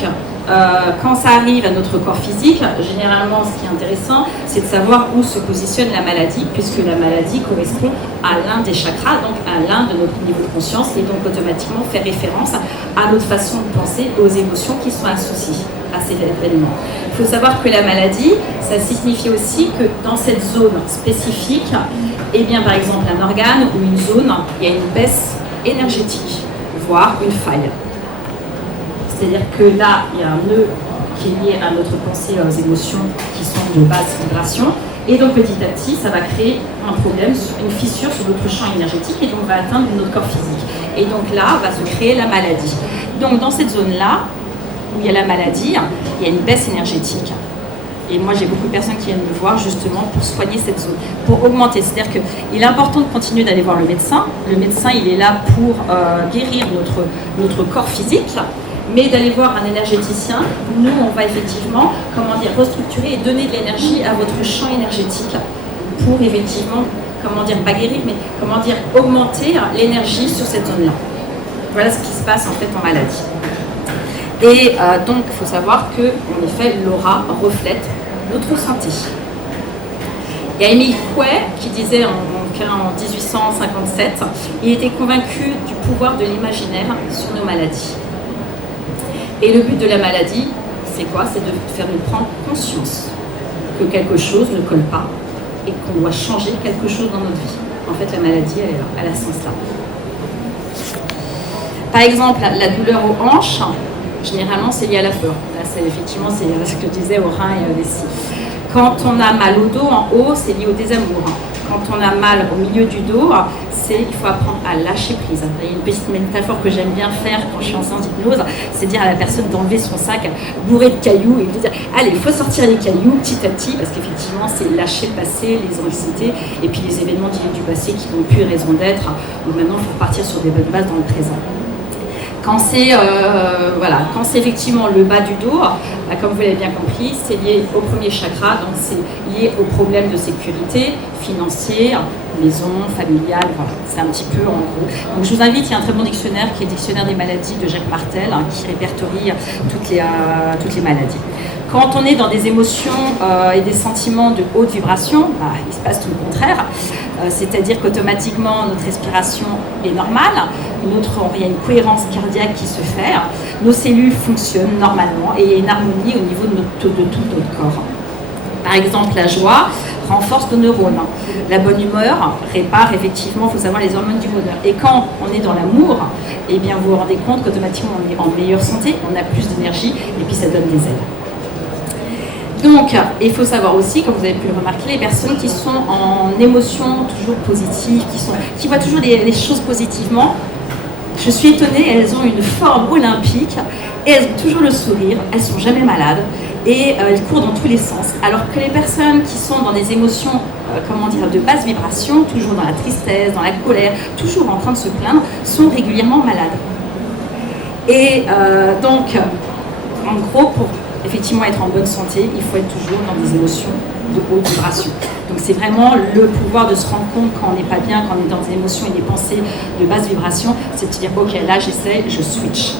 quand ça arrive à notre corps physique, généralement, ce qui est intéressant, c'est de savoir où se positionne la maladie, puisque la maladie correspond à l'un des chakras, donc à l'un de notre niveau de conscience, et donc automatiquement fait référence à notre façon de penser, aux émotions qui sont associées à ces événements. Il faut savoir que la maladie, ça signifie aussi que dans cette zone spécifique, eh bien, par exemple, un organe ou une zone, il y a une baisse énergétique, voire une faille. C'est-à-dire que là, il y a un nœud qui est lié à notre pensée, aux émotions qui sont de basse vibration. Et donc, petit à petit, ça va créer un problème, une fissure sur notre champ énergétique et donc va atteindre notre corps physique. Et donc là, va se créer la maladie. Donc, dans cette zone-là, où il y a la maladie, il y a une baisse énergétique. Et moi, j'ai beaucoup de personnes qui viennent me voir justement pour soigner cette zone, pour augmenter. C'est-à-dire qu'il est important de continuer d'aller voir le médecin. Le médecin, il est là pour guérir notre corps physique. Mais d'aller voir un énergéticien, nous, on va effectivement, restructurer et donner de l'énergie à votre champ énergétique pour effectivement, pas guérir, mais augmenter l'énergie sur cette zone-là. Voilà ce qui se passe en fait en maladie. Et donc, il faut savoir que, en effet, l'aura reflète notre santé. Il y a Émile Coué qui disait en 1857, il était convaincu du pouvoir de l'imaginaire sur nos maladies. Et le but de la maladie, c'est quoi? C'est de faire nous prendre conscience que quelque chose ne colle pas et qu'on doit changer quelque chose dans notre vie. En fait, la maladie, elle est là, elle a ce sens-là. Par exemple, la douleur aux hanches, généralement, c'est lié à la peur. Là, effectivement, c'est ce que je disais aux reins et aux vessies. Quand on a mal au dos, en haut, c'est lié au désamour. Quand on a mal au milieu du dos, il faut apprendre à lâcher prise. Il y a une petite métaphore que j'aime bien faire quand je suis en séance d'hypnose, c'est dire à la personne d'enlever son sac bourré de cailloux et de dire allez, il faut sortir les cailloux petit à petit, parce qu'effectivement, c'est lâcher le passé, les anxiétés et puis les événements du passé qui n'ont plus raison d'être. Donc maintenant, il faut repartir sur des bonnes bases dans le présent. Quand c'est effectivement le bas du dos, comme vous l'avez bien compris, c'est lié au premier chakra, donc c'est lié aux problèmes de sécurité financière, maison, familiale, voilà. C'est un petit peu en gros. Donc je vous invite, il y a un très bon dictionnaire qui est le dictionnaire des maladies de Jacques Martel, qui répertorie toutes les maladies. Quand on est dans des émotions et des sentiments de haute vibration, il se passe tout le contraire. C'est-à-dire qu'automatiquement, notre respiration est normale, il y a une cohérence cardiaque qui se fait, nos cellules fonctionnent normalement et il y a une harmonie au niveau de tout notre corps. Par exemple, la joie renforce nos neurones. La bonne humeur répare effectivement, il faut savoir, les hormones du bonheur. Et quand on est dans l'amour, eh bien, vous vous rendez compte qu'automatiquement, on est en meilleure santé, on a plus d'énergie et puis ça donne des ailes. Donc, il faut savoir aussi, comme vous avez pu le remarquer, les personnes qui sont en émotion toujours positive, qui voient toujours les choses positivement, je suis étonnée, elles ont une forme olympique et elles ont toujours le sourire, elles ne sont jamais malades et elles courent dans tous les sens. Alors que les personnes qui sont dans des émotions, de basse vibration, toujours dans la tristesse, dans la colère, toujours en train de se plaindre, sont régulièrement malades. Et donc, en gros, pour effectivement être en bonne santé, il faut être toujours dans des émotions de haute vibration. Donc c'est vraiment le pouvoir de se rendre compte quand on n'est pas bien, quand on est dans des émotions et des pensées de basse vibration, c'est de se dire ok, là j'essaie, je switch.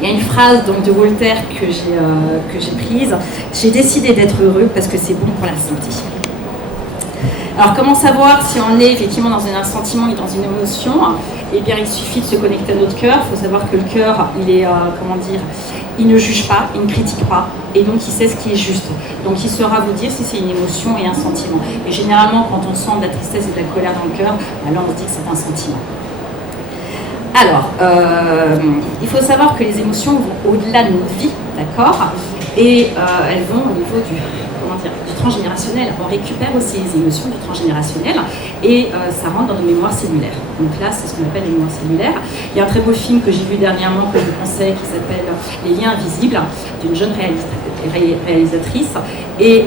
Il y a une phrase donc, de Voltaire que j'ai prise, j'ai décidé d'être heureux parce que c'est bon pour la santé. Alors comment savoir si on est effectivement dans un sentiment et dans une émotion? Eh bien il suffit de se connecter à notre cœur. Il faut savoir que le cœur, il est, il ne juge pas, il ne critique pas, et donc il sait ce qui est juste. Donc il saura vous dire si c'est une émotion et un sentiment. Et généralement quand on sent de la tristesse et de la colère dans le cœur, là on se dit que c'est un sentiment. Alors, il faut savoir que les émotions vont au-delà de notre vie, d'accord? Et elles vont au niveau du transgénérationnel. On récupère aussi les émotions du transgénérationnel et ça rentre dans nos mémoires cellulaires. Donc là, c'est ce qu'on appelle les mémoires cellulaires. Il y a un très beau film que j'ai vu dernièrement, que je vous conseille, qui s'appelle Les liens invisibles, d'une jeune réalisatrice. Et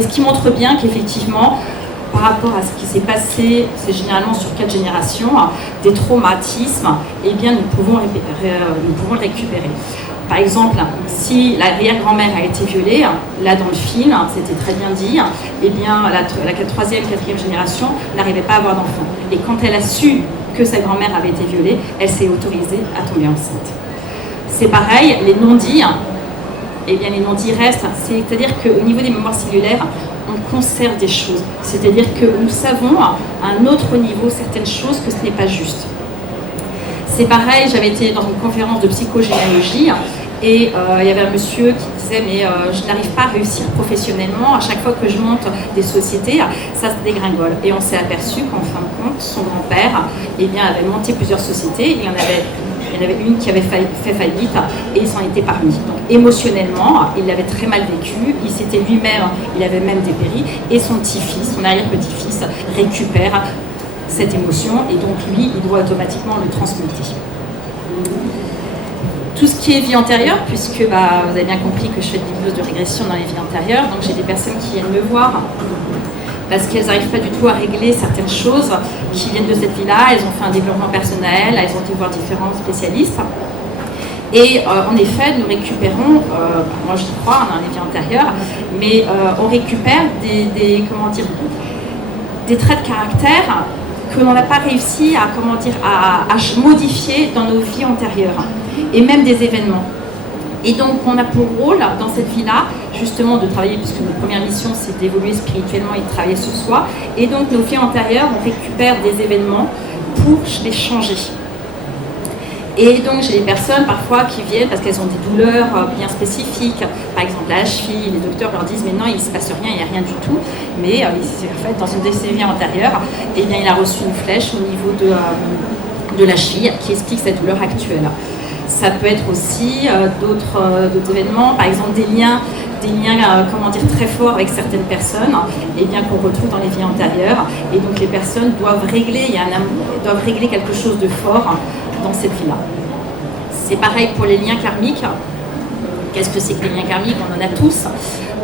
ce qui montre bien qu'effectivement, par rapport à ce qui s'est passé, c'est généralement sur 4 générations, des traumatismes, eh bien nous pouvons le récupérer. Par exemple, si l'arrière-grand-mère a été violée, là dans le film, c'était très bien dit, eh bien la 3e, 4e génération n'arrivait pas à avoir d'enfant. Et quand elle a su que sa grand-mère avait été violée, elle s'est autorisée à tomber enceinte. C'est pareil, les non-dits, eh bien les non-dits restent, c'est-à-dire qu'au niveau des mémoires cellulaires, on conserve des choses. C'est-à-dire que nous savons à un autre niveau certaines choses que ce n'est pas juste. C'est pareil, j'avais été dans une conférence de psychogénéalogie et il y avait un monsieur qui disait mais je n'arrive pas à réussir professionnellement, à chaque fois que je monte des sociétés, ça se dégringole. Et on s'est aperçu qu'en fin de compte, son grand-père eh bien, avait monté plusieurs sociétés, il y en avait une qui avait fait faillite et il s'en était parmi. Donc émotionnellement, il l'avait très mal vécu, il s'était lui-même, il avait même dépéri, et son petit-fils, son arrière-petit-fils, récupère cette émotion et donc lui, il doit automatiquement le transmuter. Tout ce qui est vie antérieure, puisque vous avez bien compris que je fais de l'hypnose de régression dans les vies antérieures, donc j'ai des personnes qui viennent me voir parce qu'elles n'arrivent pas du tout à régler certaines choses qui viennent de cette vie-là. Elles ont fait un développement personnel, elles ont été voir différents spécialistes. Et en effet, nous récupérons, moi je crois, dans les vies antérieures, mais on récupère des traits de caractère que l'on n'a pas réussi à modifier dans nos vies antérieures, et même des événements. Et donc on a pour rôle dans cette vie-là justement de travailler, puisque notre première mission c'est d'évoluer spirituellement et de travailler sur soi, et donc nos vies antérieures, on récupère des événements pour les changer. Et donc j'ai des personnes parfois qui viennent parce qu'elles ont des douleurs bien spécifiques, par exemple la cheville, les docteurs leur disent mais non il ne se passe rien, il n'y a rien du tout, mais en fait dans une de ses vies antérieures, eh bien, il a reçu une flèche au niveau de la cheville qui explique cette douleur actuelle. Ça peut être aussi d'autres événements, par exemple des liens très forts avec certaines personnes, et bien qu'on retrouve dans les vies antérieures. Et donc les personnes doivent régler quelque chose de fort dans cette vie-là. C'est pareil pour les liens karmiques. Qu'est-ce que c'est que les liens karmiques? On en a tous.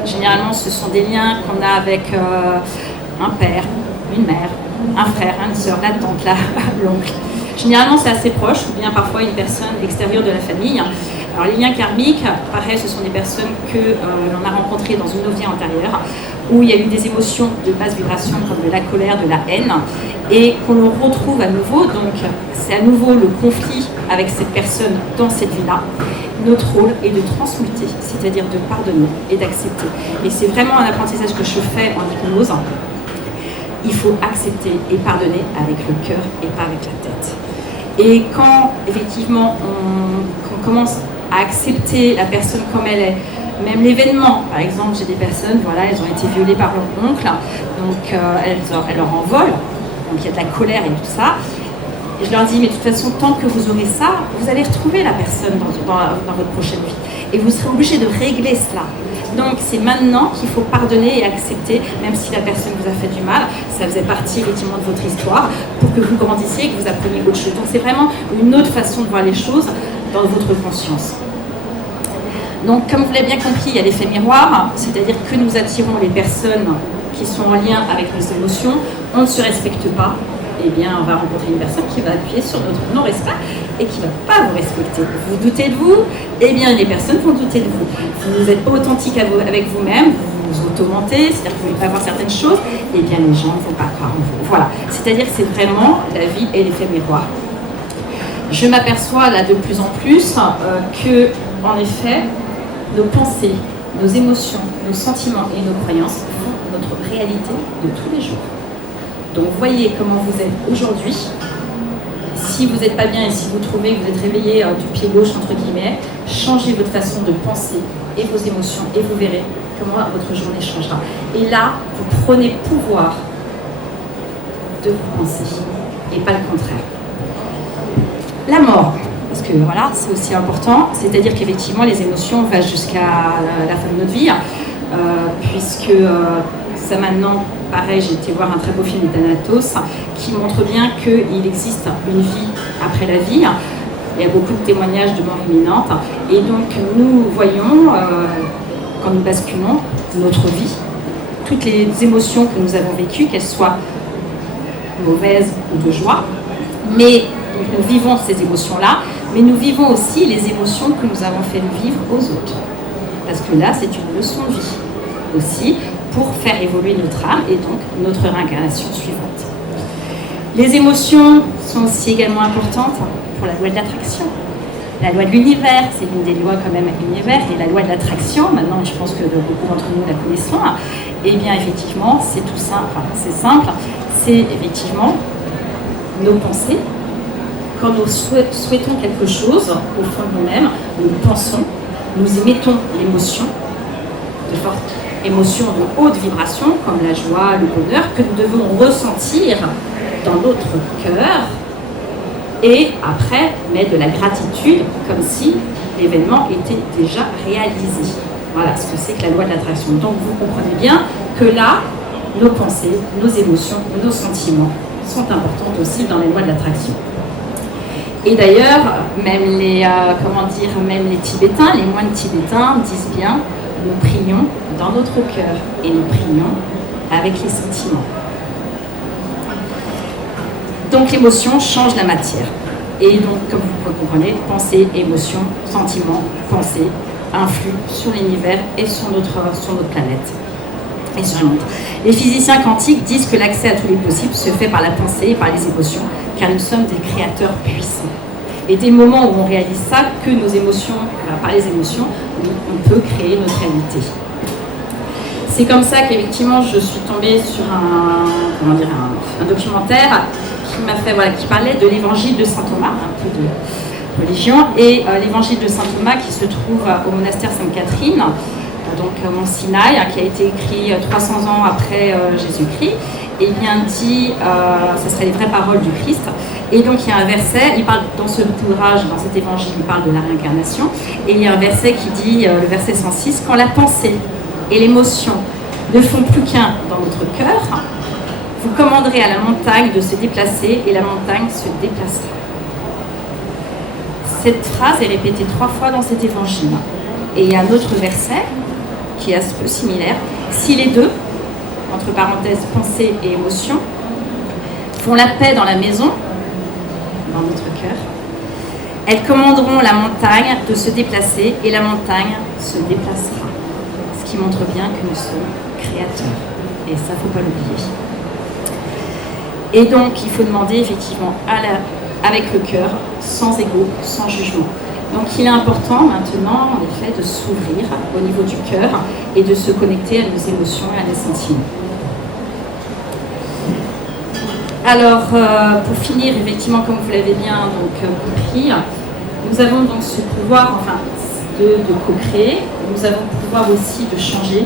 Généralement, ce sont des liens qu'on a avec un père, une mère, un frère, une sœur, la tante, l'oncle. Généralement, c'est assez proche, ou bien parfois une personne extérieure de la famille. Alors, les liens karmiques, pareil, ce sont des personnes que l'on a rencontrées dans une de nos vies antérieures, où il y a eu des émotions de basse vibration, comme de la colère, de la haine, et qu'on retrouve à nouveau. Donc, c'est à nouveau le conflit avec cette personne dans cette vie-là. Notre rôle est de transmuter, c'est-à-dire de pardonner et d'accepter. Et c'est vraiment un apprentissage que je fais en hypnose. Il faut accepter et pardonner avec le cœur et pas avec la tête. Et quand, effectivement, on commence à accepter la personne comme elle est, même l'événement, par exemple, j'ai des personnes, voilà, elles ont été violées par leur oncle, donc elles leur en veulent, donc il y a de la colère et tout ça. Et je leur dis, mais de toute façon, tant que vous aurez ça, vous allez retrouver la personne dans votre prochaine vie. Et vous serez obligé de régler cela. Donc c'est maintenant qu'il faut pardonner et accepter, même si la personne vous a fait du mal, ça faisait partie effectivement de votre histoire, pour que vous grandissiez et que vous appreniez autre chose. Donc c'est vraiment une autre façon de voir les choses dans votre conscience. Donc comme vous l'avez bien compris, il y a l'effet miroir, c'est-à-dire que nous attirons les personnes qui sont en lien avec nos émotions, on ne se respecte pas, eh bien, on va rencontrer une personne qui va appuyer sur notre non-respect et qui ne va pas vous respecter. Vous doutez de vous, eh bien, les personnes vont douter de vous. Vous n'êtes pas authentique avec vous-même, vous vous auto-mentez, c'est-à-dire que vous ne voulez pas voir certaines choses, eh bien, les gens ne vont pas croire en vous. Voilà, c'est-à-dire que c'est vraiment la vie et l'effet miroir. Je m'aperçois là de plus en plus que, en effet, nos pensées, nos émotions, nos sentiments et nos croyances font notre réalité de tous les jours. Donc voyez comment vous êtes aujourd'hui. Si vous n'êtes pas bien et si vous trouvez que vous êtes réveillé du pied gauche, entre guillemets, changez votre façon de penser et vos émotions et vous verrez comment votre journée changera. Et là, vous prenez pouvoir de vos pensées et pas le contraire. La mort, parce que voilà, c'est aussi important, c'est-à-dire qu'effectivement les émotions vont jusqu'à la fin de notre vie, puisque ça maintenant, pareil, j'ai été voir un très beau film d'Thanatos qui montre bien qu'il existe une vie après la vie. Il y a beaucoup de témoignages de mort imminente. Et donc nous voyons, quand nous basculons notre vie, toutes les émotions que nous avons vécues, qu'elles soient mauvaises ou de joie, mais nous vivons ces émotions-là, mais nous vivons aussi les émotions que nous avons fait vivre aux autres. Parce que là, c'est une leçon de vie aussi, pour faire évoluer notre âme et donc notre réincarnation suivante. Les émotions sont aussi également importantes pour la loi de l'attraction. La loi de l'univers, c'est l'une des lois quand même de l'univers, et la loi de l'attraction, maintenant je pense que beaucoup d'entre nous la connaissons, et bien effectivement c'est tout simple, enfin, c'est simple, c'est effectivement nos pensées. Quand nous souhaitons quelque chose au fond de nous-mêmes, nous pensons, nous émettons l'émotion de forte émotion de haute vibration, comme la joie, le bonheur, que nous devons ressentir dans notre cœur, et après mettre de la gratitude, comme si l'événement était déjà réalisé. Voilà ce que c'est que la loi de l'attraction. Donc vous comprenez bien que là, nos pensées, nos émotions, nos sentiments sont importants aussi dans les lois de l'attraction. Et d'ailleurs, même les Tibétains, les moines tibétains disent bien: nous prions dans notre cœur et nous prions avec les sentiments. Donc l'émotion change la matière. Et donc, comme vous comprenez, pensée, émotion, sentiment, pensée influent sur l'univers et sur notre planète et sur le monde. Les physiciens quantiques disent que l'accès à tous les possibles se fait par la pensée et par les émotions, car nous sommes des créateurs puissants. Et dès le moment où on réalise ça, que nos émotions, par les émotions, on peut créer notre réalité. C'est comme ça qu'effectivement je suis tombée sur un documentaire qui parlait de l'évangile de saint Thomas, un peu de religion, et l'évangile de saint Thomas qui se trouve au monastère Sainte-Catherine, donc Mont Sinaï, qui a été écrit 300 ans après Jésus-Christ, et bien dit, ce seraient les vraies paroles du Christ. Et donc il y a un verset, il parle dans cet ouvrage, dans cet évangile, il parle de la réincarnation, et il y a un verset qui dit, le verset 106, quand la pensée et l'émotion ne font plus qu'un dans notre cœur, vous commanderez à la montagne de se déplacer et la montagne se déplacera. Cette phrase est répétée 3 fois dans cet évangile. Et il y a un autre verset qui est un peu similaire. Si les deux, entre parenthèses pensée et émotion, font la paix dans la maison, dans notre cœur, elles commanderont la montagne de se déplacer et la montagne se déplacera. Ce qui montre bien que nous sommes créateurs. Et ça, il ne faut pas l'oublier. Et donc, il faut demander effectivement avec le cœur, sans ego, sans jugement. Donc, il est important maintenant, en effet, de s'ouvrir au niveau du cœur et de se connecter à nos émotions et à nos sentiments. Alors, pour finir, effectivement, comme vous l'avez bien compris, nous avons donc ce pouvoir de co-créer, nous avons le pouvoir aussi de changer.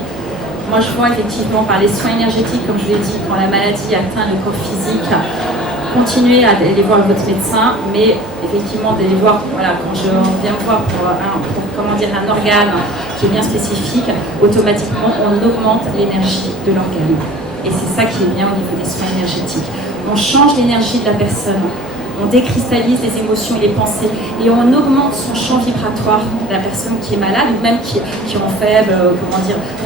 Moi, je vois effectivement par les soins énergétiques, comme je l'ai dit, quand la maladie atteint le corps physique, continuez à aller voir votre médecin, mais effectivement d'aller voir, quand je viens voir pour un organe qui est bien spécifique, automatiquement on augmente l'énergie de l'organe. Et c'est ça qui est bien au niveau des soins énergétiques. On change l'énergie de la personne, on décristallise les émotions et les pensées, et on augmente son champ vibratoire de la personne qui est malade, ou même qui est en faible,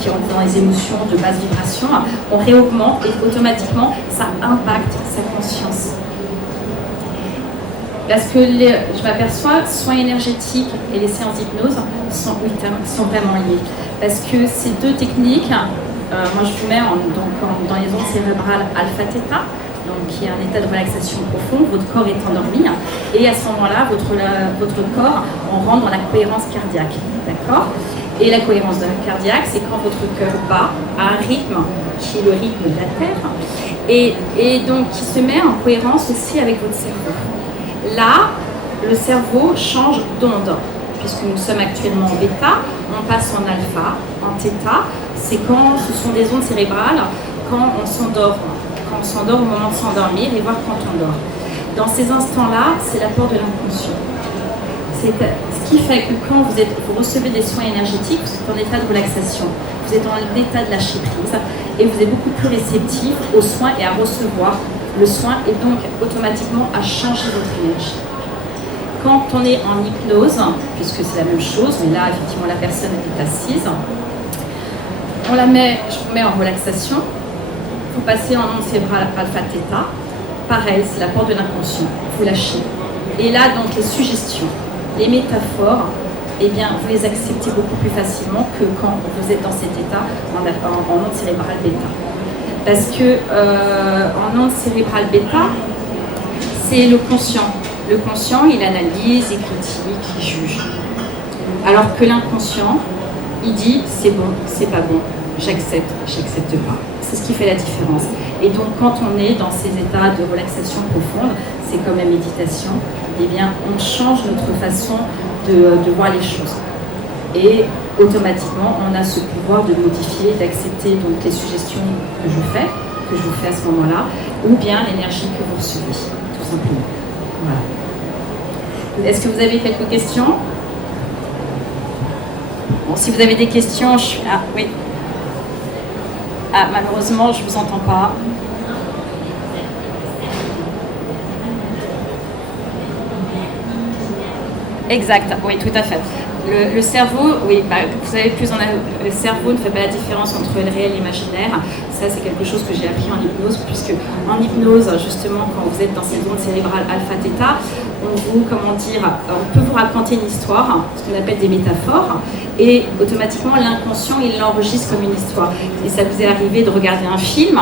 qui rentre dans les émotions de basse vibration. On réaugmente et automatiquement ça impacte sa conscience. Parce que je m'aperçois, soins énergétiques et les séances d'hypnose sont vraiment liés. Parce que ces deux techniques, moi je vous mets dans les ondes cérébrales alpha-theta, donc qui est un état de relaxation profond, votre corps est endormi, et à ce moment-là, votre corps, on rentre dans la cohérence cardiaque, d'accord ? Et la cohérence cardiaque, c'est quand votre cœur bat à un rythme qui est le rythme de la Terre, et donc qui se met en cohérence aussi avec votre cerveau. Là, le cerveau change d'onde, puisque nous sommes actuellement en bêta, on passe en alpha, en theta, c'est quand ce sont des ondes cérébrales, quand on s'endort au moment de s'endormir et voir quand on dort. Dans ces instants-là, c'est l'apport de l'inconscient. C'est ce qui fait que quand vous recevez des soins énergétiques, vous êtes en état de relaxation, vous êtes en état de lâcher prise et vous êtes beaucoup plus réceptif aux soins et à recevoir le soin et donc automatiquement à changer votre énergie. Quand on est en hypnose, puisque c'est la même chose, mais là effectivement la personne est assise, je vous mets en relaxation. Vous passez en onde cérébrale alpha-theta, pareil, c'est l'apport de l'inconscient, vous lâchez. Et là, donc, les suggestions, les métaphores, eh bien, vous les acceptez beaucoup plus facilement que quand vous êtes dans cet état en onde cérébrale bêta. Parce que en onde cérébrale bêta, c'est le conscient. Le conscient, il analyse, il critique, il juge. Alors que l'inconscient, il dit, c'est bon, c'est pas bon, j'accepte pas. C'est ce qui fait la différence. Et donc, quand on est dans ces états de relaxation profonde, c'est comme la méditation, eh bien, on change notre façon de voir les choses. Et automatiquement, on a ce pouvoir de modifier, d'accepter donc les suggestions que je vous fais à ce moment-là, ou bien l'énergie que vous recevez, tout simplement. Voilà. Est-ce que vous avez quelques questions ? Bon, si vous avez des questions, Ah, oui. Ah, malheureusement, je ne vous entends pas. Exact, oui, tout à fait. Le cerveau, oui, vous savez, le cerveau ne fait pas la différence entre le réel et l'imaginaire. Ça, c'est quelque chose que j'ai appris en hypnose, puisque en hypnose, justement, quand vous êtes dans ces ondes cérébrales alpha-theta, on peut vous raconter une histoire, ce qu'on appelle des métaphores, et automatiquement, l'inconscient, il l'enregistre comme une histoire. Et ça vous est arrivé de regarder un film,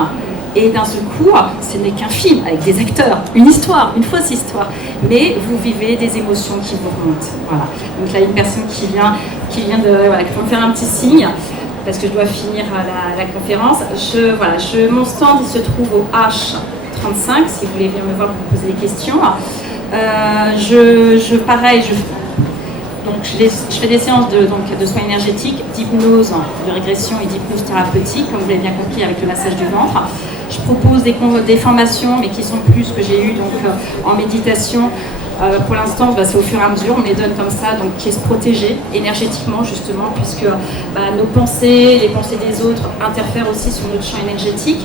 et d'un seul coup, ce n'est qu'un film avec des acteurs, une histoire, une fausse histoire. Mais vous vivez des émotions qui vous remontent. Voilà. Donc là, une personne qui vient qui me faire un petit signe, parce que je dois finir la conférence. Mon stand il se trouve au H35, si vous voulez venir me voir pour me poser des questions. Je fais des séances de soins énergétiques, d'hypnose, de régression et d'hypnose thérapeutique, comme vous l'avez bien compris avec le massage du ventre. Je propose des formations, mais qui sont plus que j'ai eues en méditation. Pour l'instant, c'est au fur et à mesure, on les donne comme ça, donc qui est se protéger énergétiquement justement, puisque nos pensées, les pensées des autres interfèrent aussi sur notre champ énergétique.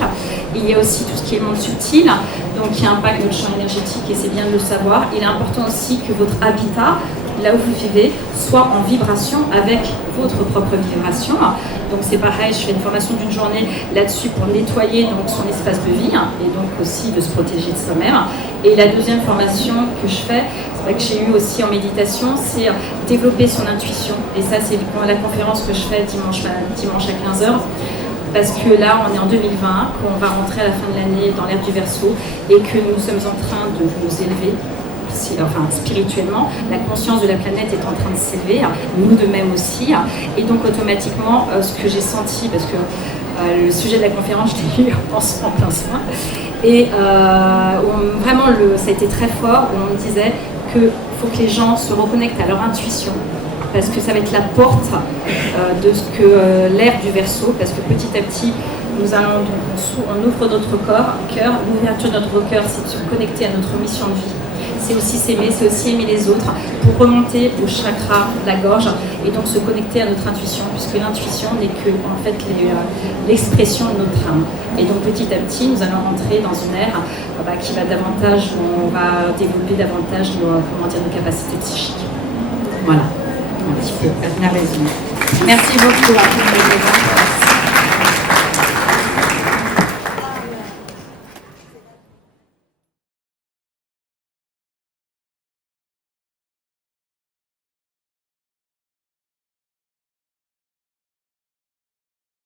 Il y a aussi tout ce qui est monde subtil, donc qui impacte notre champ énergétique et c'est bien de le savoir. Il est important aussi que votre habitat, là où vous vivez, soit en vibration avec votre propre vibration. Donc c'est pareil, je fais une formation d'une journée là-dessus pour nettoyer son espace de vie et donc aussi de se protéger de soi-même. Et la deuxième formation que je fais, que j'ai eue aussi en méditation, c'est développer son intuition. Et ça, c'est la conférence que je fais dimanche à 15h. Parce que là, on est en 2020, qu'on va rentrer à la fin de l'année dans l'ère du Verseau et que nous sommes en train de nous élever. Spirituellement, la conscience de la planète est en train de s'élever, nous de même aussi, et donc automatiquement, ce que j'ai senti, parce que le sujet de la conférence, je l'ai eu en plein soin, et vraiment, ça a été très fort, où on me disait qu'il faut que les gens se reconnectent à leur intuition, parce que ça va être la porte de ce que l'ère du Verseau, parce que petit à petit, on ouvre notre cœur, l'ouverture de notre cœur, c'est de se connecter à notre mission de vie. C'est aussi s'aimer, c'est aussi aimer les autres pour remonter au chakra de la gorge et donc se connecter à notre intuition, puisque l'intuition n'est que en fait l'expression de notre âme. Et donc petit à petit, nous allons rentrer dans une ère qui va davantage, on va développer davantage nos capacités psychiques. Voilà, un petit peu, bien résumé. Merci beaucoup à tous les gens.